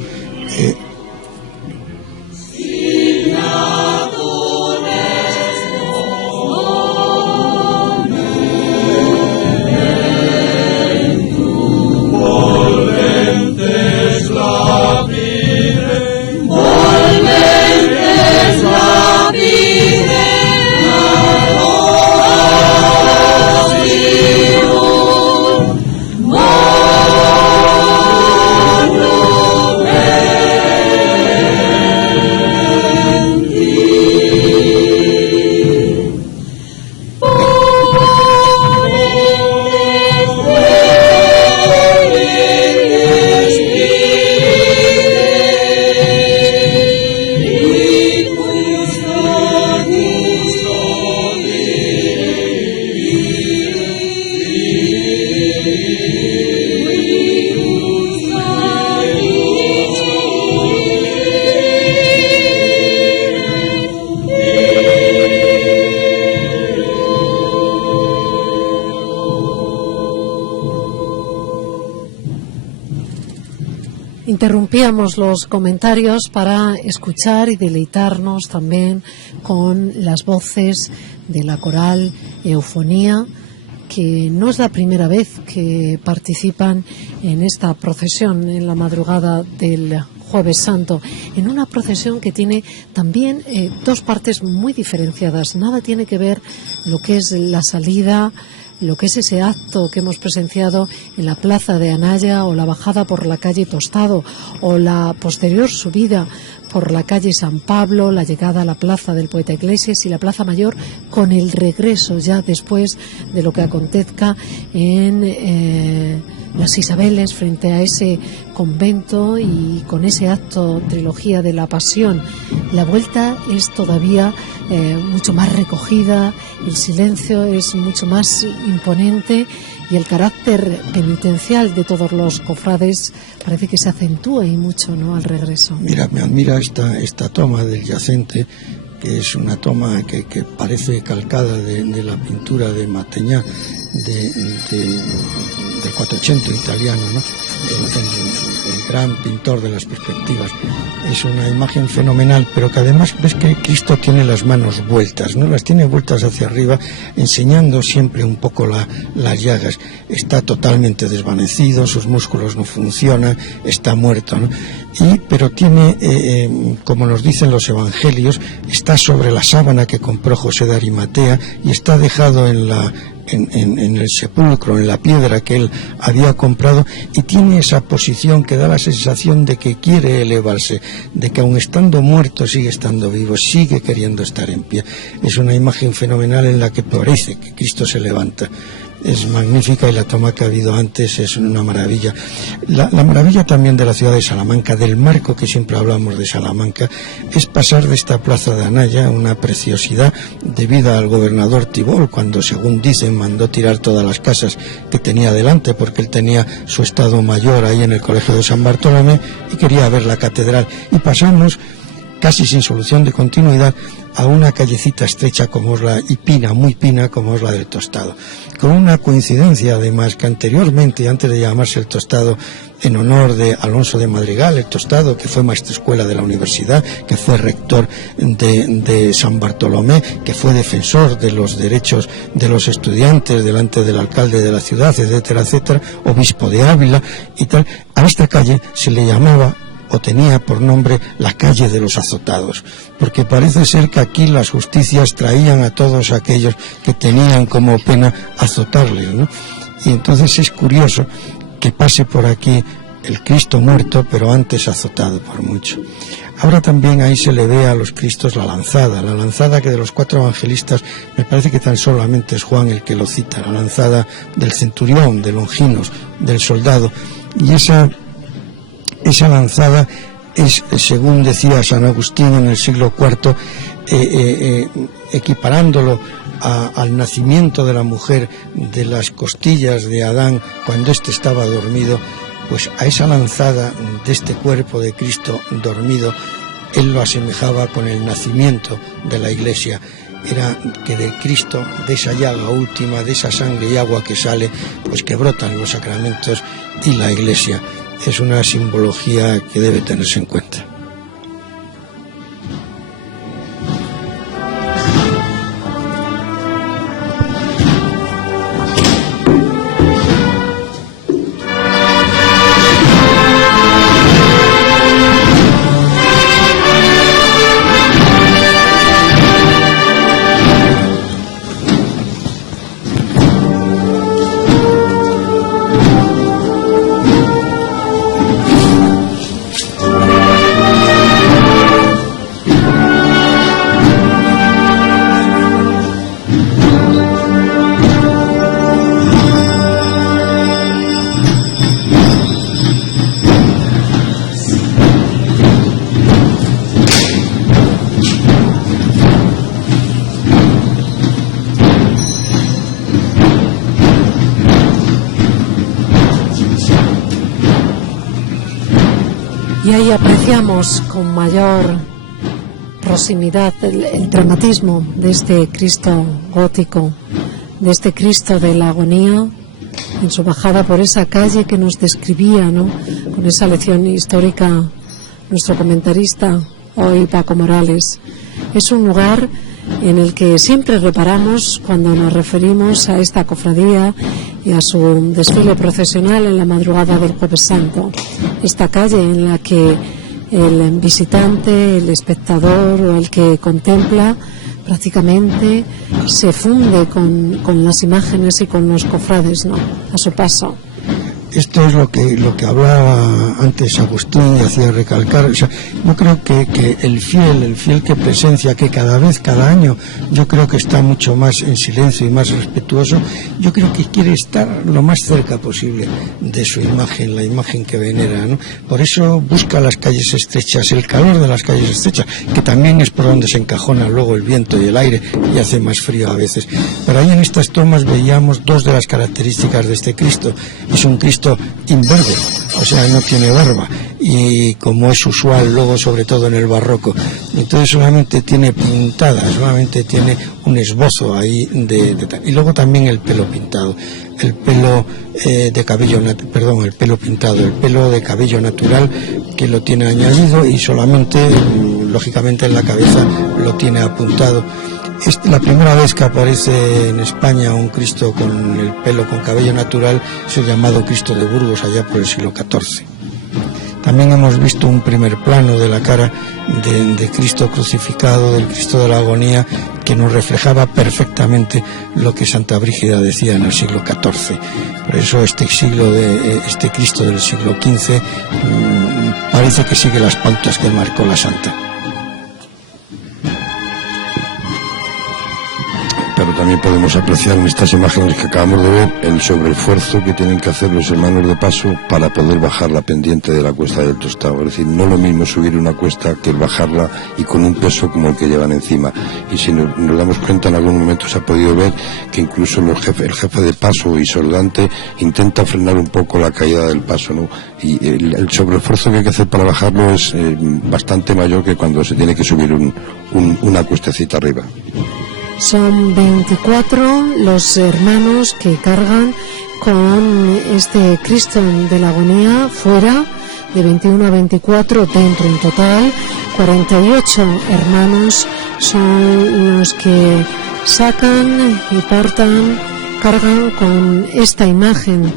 interrumpíamos los comentarios para escuchar y deleitarnos también con las voces de la coral Eufonía, que no es la primera vez que participan en esta procesión en la madrugada del Jueves Santo, en una procesión que tiene también dos partes muy diferenciadas. Nada tiene que ver lo que es la salida, lo que es ese acto que hemos presenciado en la plaza de Anaya, o la bajada por la calle Tostado, o la posterior subida por la calle San Pablo, la llegada a la plaza del Poeta Iglesias y la Plaza Mayor, con el regreso ya después de lo que acontezca en las Isabeles, frente a ese convento, y con ese acto trilogía de la Pasión. La vuelta es todavía mucho más recogida, el silencio es mucho más imponente, y el carácter penitencial de todos los cofrades parece que se acentúa y mucho, ¿no?, al regreso. Mira, me admira esta toma del yacente, que es una toma que parece calcada de la pintura de Mantegna, del Quattrocento italiano, ¿no? El gran pintor de las perspectivas. Es una imagen fenomenal, pero que además ves que Cristo tiene las manos vueltas, ¿no? Las tiene vueltas hacia arriba, enseñando siempre un poco las llagas. Está totalmente desvanecido, sus músculos no funcionan, está muerto, ¿no? Pero tiene, como nos dicen los evangelios, está sobre la sábana que compró José de Arimatea y está dejado en el sepulcro, en la piedra que él había comprado, y tiene esa posición que da la sensación de que quiere elevarse, de que aun estando muerto sigue estando vivo, sigue queriendo estar en pie. Es una imagen fenomenal en la que parece que Cristo se levanta. Es magnífica, y la toma que ha habido antes es una maravilla. La maravilla también de la ciudad de Salamanca, del marco que siempre hablamos de Salamanca, es pasar de esta plaza de Anaya, una preciosidad debida al gobernador Tibol, cuando, según dicen, mandó tirar todas las casas que tenía delante, porque él tenía su estado mayor ahí en el colegio de San Bartolomé y quería ver la catedral. Y pasamos, casi sin solución de continuidad, a una callecita estrecha como es y pina, muy pina, como es la del Tostado, con una coincidencia además, que anteriormente, antes de llamarse el Tostado en honor de Alonso de Madrigal, el Tostado, que fue maestrescuela de la universidad, que fue rector de San Bartolomé, que fue defensor de los derechos de los estudiantes delante del alcalde de la ciudad, etcétera, etcétera, obispo de Ávila y tal, a esta calle se le llamaba, o tenía por nombre, la calle de los azotados, porque parece ser que aquí las justicias traían a todos aquellos que tenían como pena azotarles, ¿no? Y entonces es curioso que pase por aquí el Cristo muerto, pero antes azotado por mucho. Ahora también ahí se le ve a los Cristos la lanzada que de los 4 evangelistas me parece que tan solamente es Juan el que lo cita, la lanzada del centurión, de Longinos, del soldado, y esa lanzada es, según decía San Agustín en el siglo IV, equiparándolo al nacimiento de la mujer de las costillas de Adán cuando éste estaba dormido, pues a esa lanzada de este cuerpo de Cristo dormido él lo asemejaba con el nacimiento de la Iglesia. Era que de Cristo, de esa llaga última, de esa sangre y agua que sale, pues que brotan los sacramentos y la Iglesia. Es una simbología que debe tenerse en cuenta. Y ahí apreciamos con mayor proximidad el dramatismo de este Cristo gótico, de este Cristo de la agonía, en su bajada por esa calle que nos describía, ¿no?, con esa lección histórica, nuestro comentarista hoy, Paco Morales. Es un lugar en el que siempre reparamos cuando nos referimos a esta cofradía y a su desfile procesional en la madrugada del Jueves Santo. Esta calle en la que el visitante, el espectador o el que contempla prácticamente se funde con las imágenes y con los cofrades, ¿no?, a su paso. Esto es lo que hablaba antes Agustín y hacía recalcar. O sea, yo creo que el fiel que presencia, que cada año, yo creo que está mucho más en silencio y más respetuoso. Yo creo que quiere estar lo más cerca posible de su imagen, la imagen que venera, ¿no? Por eso busca las calles estrechas, el calor de las calles estrechas, que también es por donde se encajona luego el viento y el aire y hace más frío a veces. Pero ahí en estas tomas veíamos dos de las características de este Cristo. Es un Cristo imberbe, o sea, no tiene barba, y como es usual luego, sobre todo en el barroco, entonces solamente tiene pintadas, solamente tiene un esbozo ahí y luego también el pelo pintado, el pelo el pelo pintado, el pelo de cabello natural que lo tiene añadido y solamente, lógicamente, en la cabeza lo tiene apuntado. Es la primera vez que aparece en España un Cristo con el pelo con cabello natural, es el llamado Cristo de Burgos, allá por el siglo XIV. También hemos visto un primer plano de la cara de Cristo crucificado, del Cristo de la agonía, que nos reflejaba perfectamente lo que Santa Brígida decía en el siglo XIV. Por eso este Cristo del siglo XV parece que sigue las pautas que marcó la Santa. Pero también podemos apreciar en estas imágenes que acabamos de ver el sobreesfuerzo que tienen que hacer los hermanos de paso para poder bajar la pendiente de la cuesta del Tostado. Es decir, no lo mismo subir una cuesta que bajarla y con un peso como el que llevan encima. Y si nos damos cuenta, en algún momento se ha podido ver que incluso el jefe de paso y soldante intenta frenar un poco la caída del paso, ¿no? Y el sobreesfuerzo que hay que hacer para bajarlo es bastante mayor que cuando se tiene que subir una cuestecita arriba. Son 24 los hermanos que cargan con este Cristo de la agonía fuera, de 21 a 24 dentro. En total 48 hermanos son los que sacan y cargan con esta imagen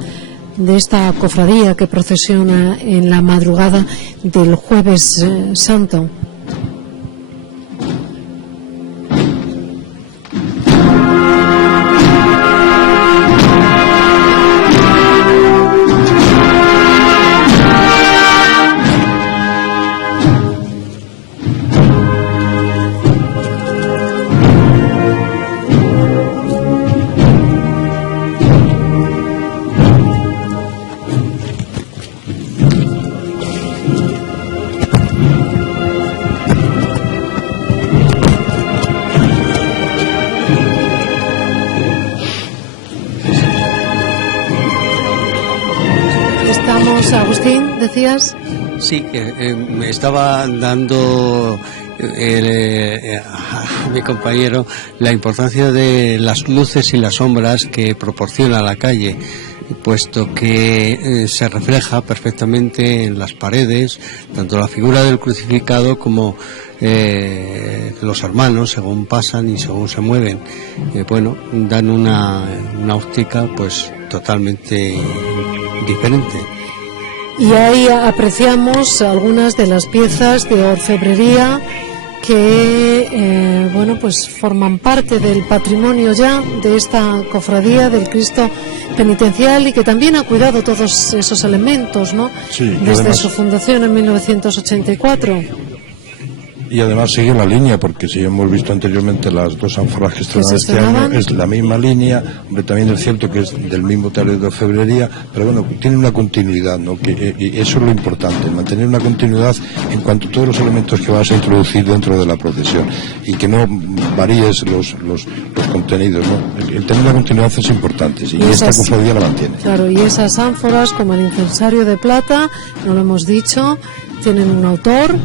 de esta cofradía que procesiona en la madrugada del Jueves Santo. Agustín, decías. Sí, me estaba dando a mi compañero la importancia de las luces y las sombras que proporciona la calle, puesto que se refleja perfectamente en las paredes, tanto la figura del crucificado como los hermanos, según pasan y según se mueven. Bueno, dan una óptica pues totalmente diferente. Y ahí apreciamos algunas de las piezas de orfebrería que bueno, pues forman parte del patrimonio ya de esta cofradía del Cristo penitencial, y que también ha cuidado todos esos elementos, ¿no? Sí, desde además, su fundación en 1984. Y además sigue la línea, porque si hemos visto anteriormente las dos ánforas que estrenan este año, es la misma línea. Hombre, también es cierto que es del mismo taller de orfebrería, pero bueno, tiene una continuidad, ¿no? Y eso es lo importante, mantener una continuidad en cuanto a todos los elementos que vas a introducir dentro de la procesión, y que no varíes los contenidos, ¿no? El tener una continuidad es importante, y esta cofradía la mantiene. Claro, y esas ánforas, como el incensario de plata, no lo hemos dicho, tienen un autor.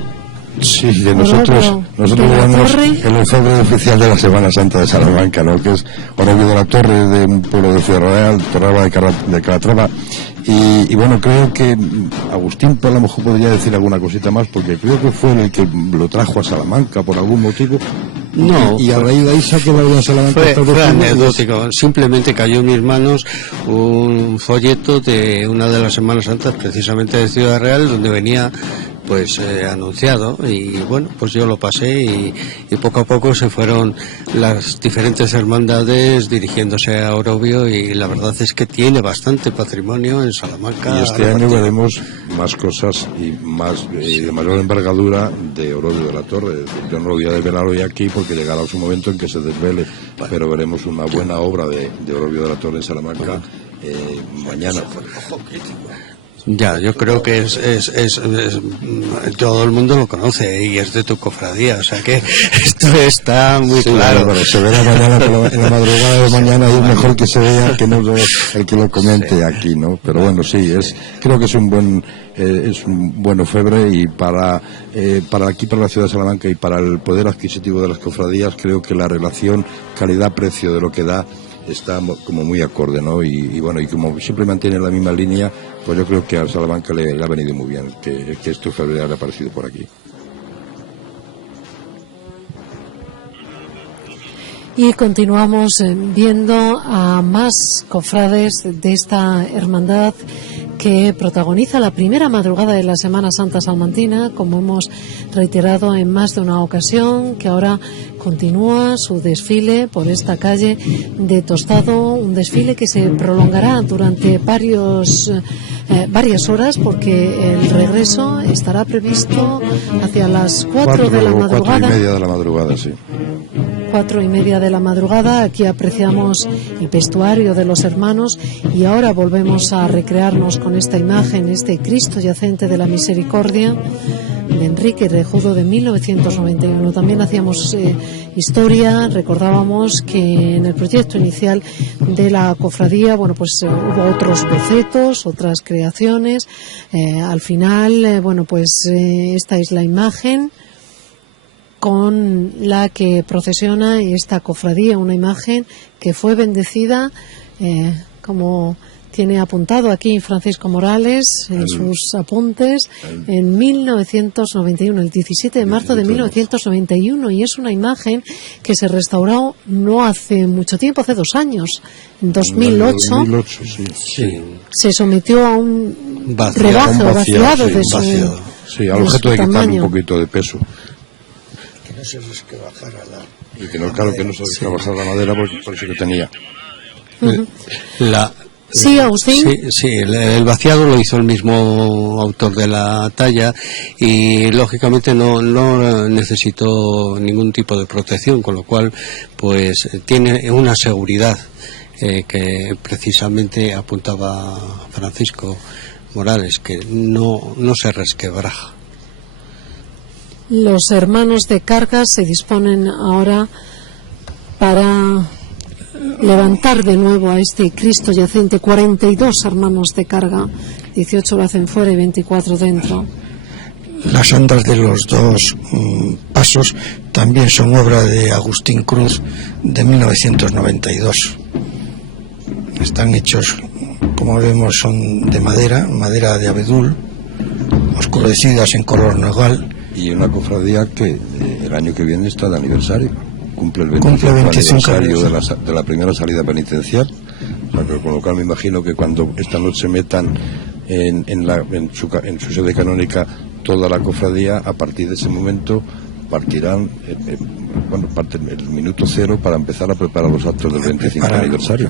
Sí, nosotros llamamos el orfebre oficial de la Semana Santa de Salamanca, ¿no? Que es Orobio de la Torre, de un pueblo de Ciudad Real, Torralba de Calatrava. Y bueno, creo que Agustín a lo mejor podría decir alguna cosita más, porque creo que fue el que lo trajo a Salamanca por algún motivo. No, y a raíz de ahí se ha quedado en Salamanca. Fue anecdótico. Simplemente cayó en mis manos un folleto de una de las Semanas Santas, precisamente de Ciudad Real, donde venía pues anunciado, y bueno, pues yo lo pasé, y poco a poco se fueron las diferentes hermandades dirigiéndose a Orobio, y la verdad es que tiene bastante patrimonio en Salamanca. Y este año veremos más cosas y más de mayor envergadura de Orobio de la Torre. Yo no lo voy a desvelar hoy aquí porque llegará su momento en que se desvele, pero veremos una buena obra de Orobio de la Torre en Salamanca mañana. Ya, yo creo que es todo el mundo lo conoce y es de tu cofradía, o sea que esto está muy claro. Pero se verá mañana, en la madrugada de mañana, y es mejor que se vea que no el que lo comente aquí, ¿no? Pero bueno, sí, creo que es un buen orfebre, y para aquí, para la ciudad de Salamanca, y para el poder adquisitivo de las cofradías, creo que la relación calidad-precio de lo que da está como muy acorde, ¿no? Y bueno, y como siempre mantiene la misma línea, pues yo creo que a Salamanca le ha venido muy bien que este orfebre haya aparecido por aquí. Y continuamos viendo a más cofrades de esta hermandad que protagoniza la primera madrugada de la Semana Santa salmantina, como hemos reiterado en más de una ocasión, que ahora continúa su desfile por esta calle de Tostado, un desfile que se prolongará durante varias horas, porque el regreso estará previsto hacia las 4 de la madrugada. 4:30 de la madrugada, sí. 4:30 de la madrugada. Aquí apreciamos el vestuario de los hermanos, y ahora volvemos a recrearnos con esta imagen, este Cristo yacente de la Misericordia, de Enrique Rejudo, de 1991. También hacíamos historia, recordábamos que en el proyecto inicial de la cofradía, bueno, pues hubo otros bocetos, otras creaciones. Al final, bueno, pues esta es la imagen con la que procesiona esta cofradía, una imagen que fue bendecida, como tiene apuntado aquí Francisco Morales en sus apuntes, en 1991, el 17 de marzo de 1991, y es una imagen que se restauró no hace mucho tiempo, hace 2 años, en 2008, sí. Se sometió a un vaciado de su sí, al objeto de quitarle un poquito de peso. No se resquebrajara y que no, claro, que no se resquebrajara la madera, porque por eso que tenía. Sí, Agustín. Sí, el vaciado lo hizo el mismo autor de la talla, y lógicamente no necesitó ningún tipo de protección, con lo cual pues tiene una seguridad que precisamente apuntaba Francisco Morales, que no se resquebraja. Los hermanos de carga se disponen ahora para levantar de nuevo a este Cristo yacente. 42 hermanos de carga, 18 lo hacen fuera y 24 dentro. Las andas de los dos pasos también son obra de Agustín Cruz de 1992. Están hechos, como vemos, son de madera de abedul, oscurecidas en color nogal. Y una cofradía que el año que viene está de aniversario. Cumple el 25 aniversario de la primera salida penitencial. Con lo cual me imagino que cuando esta noche metan en su sede canónica toda la cofradía, a partir de ese momento partirán parten el minuto cero para empezar a preparar los actos del 25 aniversario.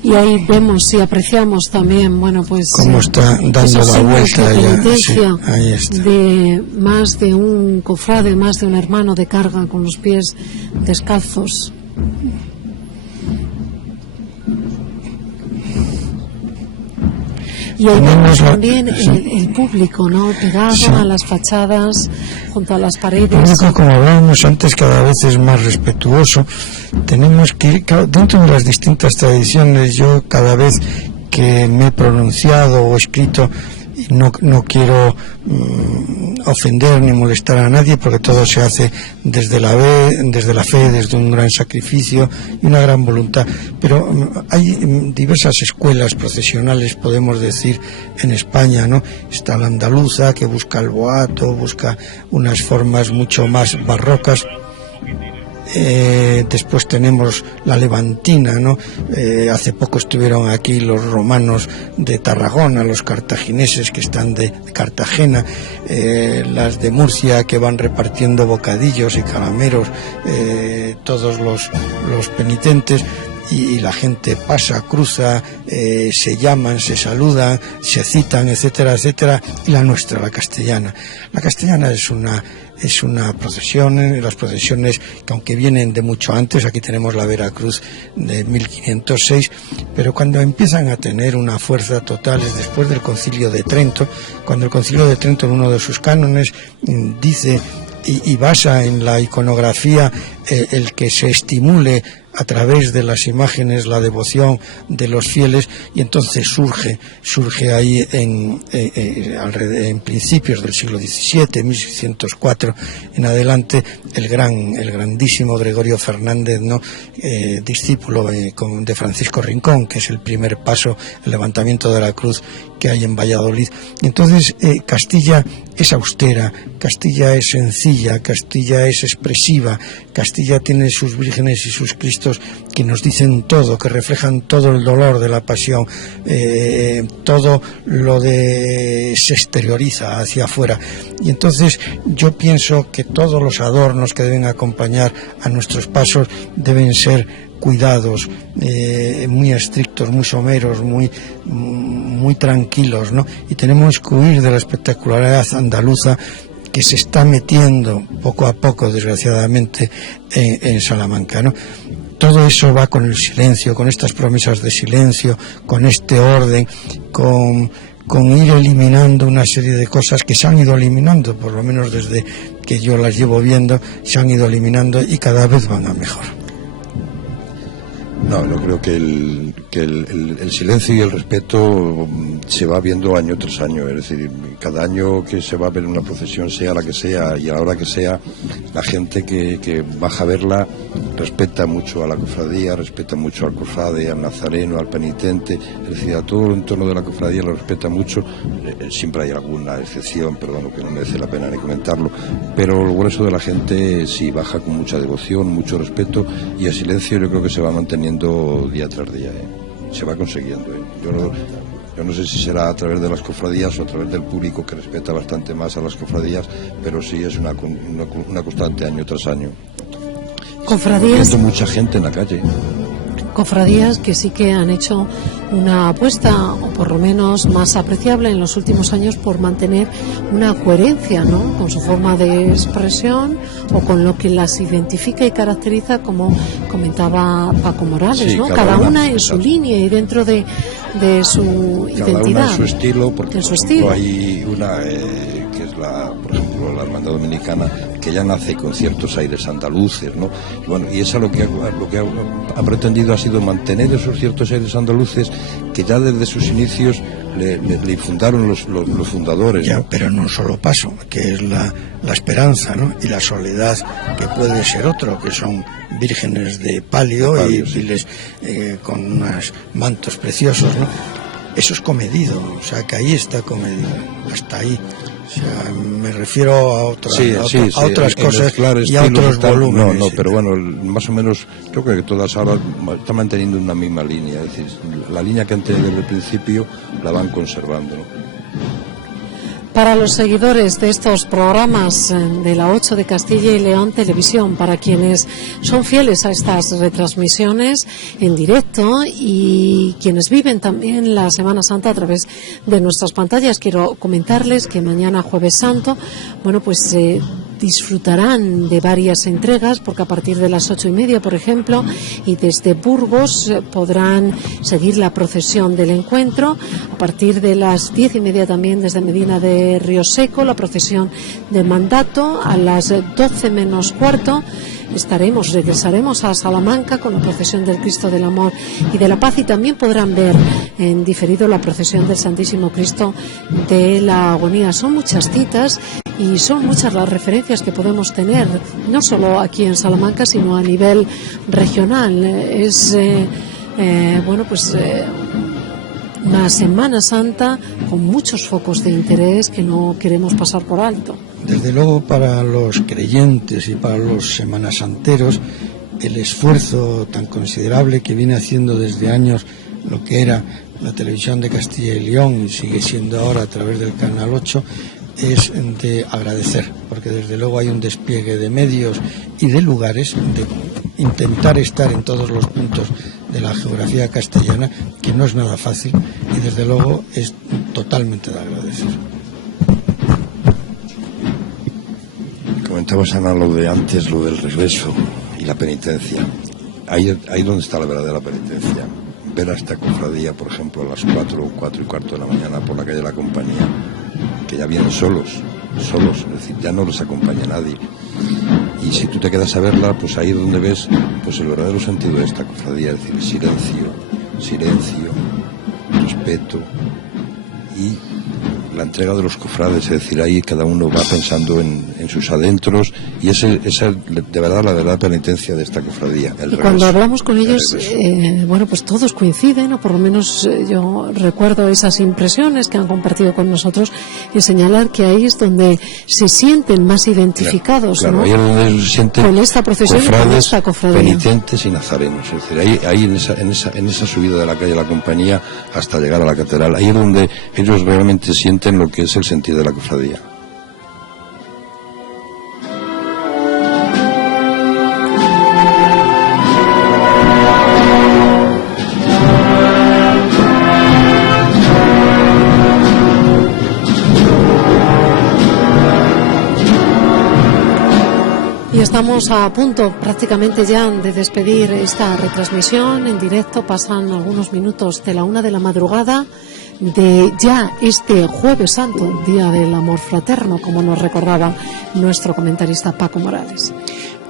Y ahí vemos y apreciamos también, bueno, pues cómo está dando la vuelta ya, sí, ahí está. De más de un cofrade, más de un hermano de carga con los pies descalzos. Y ahí vemos también el público, ¿no? Pegado a las fachadas, junto a las paredes. El público, como hablábamos antes, cada vez es más respetuoso. Tenemos que ir, dentro de las distintas tradiciones, yo cada vez que me he pronunciado o escrito, no quiero ofender ni molestar a nadie, porque todo se hace desde la fe, desde un gran sacrificio y una gran voluntad. Pero hay diversas escuelas procesionales, podemos decir, en España, ¿no? Está la andaluza, que busca el boato, busca unas formas mucho más barrocas. Después tenemos la levantina, ¿no? Hace poco estuvieron aquí los romanos de Tarragona, los cartagineses que están de Cartagena, las de Murcia que van repartiendo bocadillos y calameros, todos los penitentes. Y la gente pasa, cruza, se llaman, se saludan, se citan, etcétera, etcétera. Y la nuestra, la castellana. La castellana es una procesión, las procesiones que aunque vienen de mucho antes, aquí tenemos la Veracruz de 1506, pero cuando empiezan a tener una fuerza total es después del Concilio de Trento, cuando el Concilio de Trento en uno de sus cánones dice y basa en la iconografía el que se estimule a través de las imágenes la devoción de los fieles, y entonces surge ahí en principios del siglo XVII, 1604 en adelante, el grandísimo Gregorio Fernández, ¿no? Discípulo de Francisco Rincón, que es el primer paso, el levantamiento de la cruz que hay en Valladolid. Entonces Castilla es austera, Castilla es sencilla, Castilla es expresiva, Castilla tiene sus vírgenes y sus cristos que nos dicen todo, que reflejan todo el dolor de la pasión, todo lo se exterioriza hacia afuera. Y entonces yo pienso que todos los adornos que deben acompañar a nuestros pasos deben ser cuidados, muy estrictos, muy someros, muy tranquilos, ¿no? Y tenemos que huir de la espectacularidad andaluza que se está metiendo poco a poco, desgraciadamente, en Salamanca, ¿no? Todo eso va con el silencio, con estas promesas de silencio, con este orden, con ir eliminando una serie de cosas que se han ido eliminando, por lo menos desde que yo las llevo viendo, se han ido eliminando y cada vez van a mejor. No, yo creo que el silencio y el respeto se va viendo año tras año, es decir, cada año que se va a ver una procesión, sea la que sea y a la hora que sea, la gente que baja a verla respeta mucho a la cofradía, respeta mucho al cofrade, al nazareno, al penitente, es decir, a todo el entorno de la cofradía lo respeta mucho. Siempre hay alguna excepción, pero bueno, que no merece la pena ni comentarlo, pero el grueso de la gente sí baja con mucha devoción, mucho respeto, y el silencio yo creo que se va manteniendo día tras día, se va consiguiendo. Yo no sé si será a través de las cofradías o a través del público, que respeta bastante más a las cofradías, pero sí es una constante año tras año. Cofradías, mucha gente en la calle. Cofradías que sí que han hecho una apuesta, o por lo menos más apreciable en los últimos años, por mantener una coherencia, ¿no?, con su forma de expresión o con lo que las identifica y caracteriza, como comentaba Paco Morales, ¿no? Cada una en su línea y dentro de su identidad. Cada una en su estilo, porque en su estilo. Hay una que es por ejemplo, la Hermandad Dominicana, que ya nace con ciertos aires andaluces, ¿no? Y bueno, y eso lo que ha pretendido ha sido mantener esos ciertos aires andaluces que ya desde sus inicios le fundaron los fundadores, ¿no? Ya, pero no solo paso, que es la esperanza, ¿no? Y la soledad, que puede ser otro, que son vírgenes de palio y viles con unos mantos preciosos, ¿no? Eso es comedido, o sea, que ahí está comedido, hasta ahí. O sea, me refiero a otras cosas y a otros volúmenes. No, pero bueno, más o menos, yo creo que todas ahora están manteniendo una misma línea, es decir, la línea que han tenido desde el principio la van conservando, ¿no? Para los seguidores de estos programas de la 8 de Castilla y León Televisión, para quienes son fieles a estas retransmisiones en directo y quienes viven también la Semana Santa a través de nuestras pantallas, quiero comentarles que mañana Jueves Santo, bueno, pues disfrutarán de varias entregas, porque a partir de las 8:30, por ejemplo, y desde Burgos podrán seguir la procesión del encuentro. A partir de las 10:30 también desde Medina de Río Seco, la procesión del mandato. A las 12 menos cuarto regresaremos a Salamanca con la procesión del Cristo del Amor y de la Paz, y también podrán ver en diferido la procesión del Santísimo Cristo de la Agonía. Son muchas citas y son muchas las referencias que podemos tener, no solo aquí en Salamanca, sino a nivel regional. Es una Semana Santa con muchos focos de interés que no queremos pasar por alto. Desde luego, para los creyentes y para los semanasanteros, el esfuerzo tan considerable que viene haciendo desde años lo que era la televisión de Castilla y León y sigue siendo ahora a través del Canal 8, es de agradecer, porque desde luego hay un despliegue de medios y de lugares, de intentar estar en todos los puntos de la geografía castellana, que no es nada fácil, y desde luego es totalmente de agradecer. Comentabas, Ana, lo de antes, lo del regreso y la penitencia. Ahí donde está la verdadera penitencia. Ver a esta cofradía, por ejemplo, a las 4 o 4:15 de la mañana por la calle de la Compañía, que ya vienen solos, es decir, ya no les acompaña nadie. Y si tú te quedas a verla, pues ahí es donde ves pues el verdadero sentido de esta cofradía, es decir, silencio, respeto y la entrega de los cofrades, es decir, ahí cada uno va pensando en sus adentros, y esa es de verdad la verdadera penitencia de esta cofradía. Y cuando hablamos con ellos, pues todos coinciden, o por lo menos yo recuerdo esas impresiones que han compartido con nosotros, y señalar que ahí es donde se sienten más identificados, claro, ¿no? Ahí es donde se sienten con esta procesión y con esta cofradía. Penitentes y nazarenos, es decir, ahí en esa subida de la calle de la Compañía hasta llegar a la catedral, ahí es donde ellos realmente sienten lo que es el sentido de la cofradía. Y estamos a punto prácticamente ya de despedir esta retransmisión en directo. Pasan algunos minutos de la 1 de la madrugada de ya este Jueves Santo, Día del Amor Fraterno, como nos recordaba nuestro comentarista Paco Morales.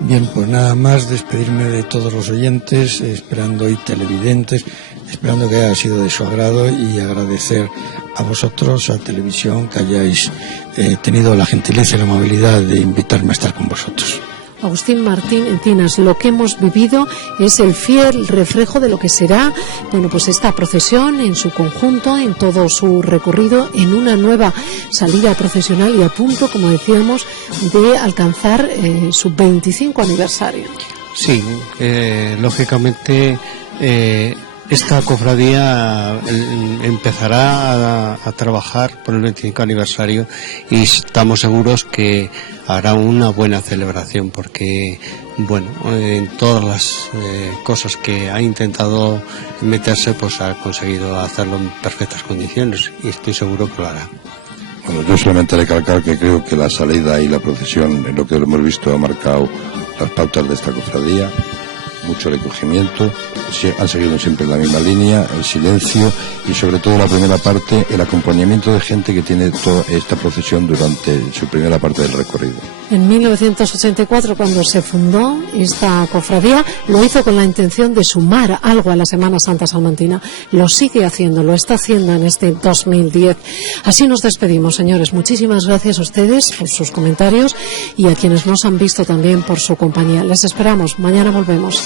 Bien, pues nada más despedirme de todos los oyentes, esperando y televidentes, esperando que haya sido de su agrado, y agradecer a vosotros, a Televisión, que hayáis tenido la gentileza y la amabilidad de invitarme a estar con vosotros. Agustín Martín Encinas, lo que hemos vivido es el fiel reflejo de lo que será, pues esta procesión en su conjunto, en todo su recorrido, en una nueva salida procesional y a punto, como decíamos, de alcanzar su 25 aniversario. Sí, lógicamente esta cofradía empezará a trabajar por el 25 aniversario, y estamos seguros que hará una buena celebración, porque en todas las cosas que ha intentado meterse, pues ha conseguido hacerlo en perfectas condiciones, y estoy seguro que lo hará. Bueno, yo solamente recalcar que creo que la salida y la procesión, en lo que hemos visto, ha marcado las pautas de esta cofradía. mucho recogimiento, han seguido siempre la misma línea, el silencio y sobre todo la primera parte, el acompañamiento de gente que tiene toda esta procesión durante su primera parte del recorrido. En 1984, cuando se fundó esta cofradía, lo hizo con la intención de sumar algo a la Semana Santa salmantina. Lo sigue haciendo, lo está haciendo en este 2010. Así nos despedimos, señores. Muchísimas gracias a ustedes por sus comentarios y a quienes nos han visto también por su compañía. Les esperamos. Mañana volvemos.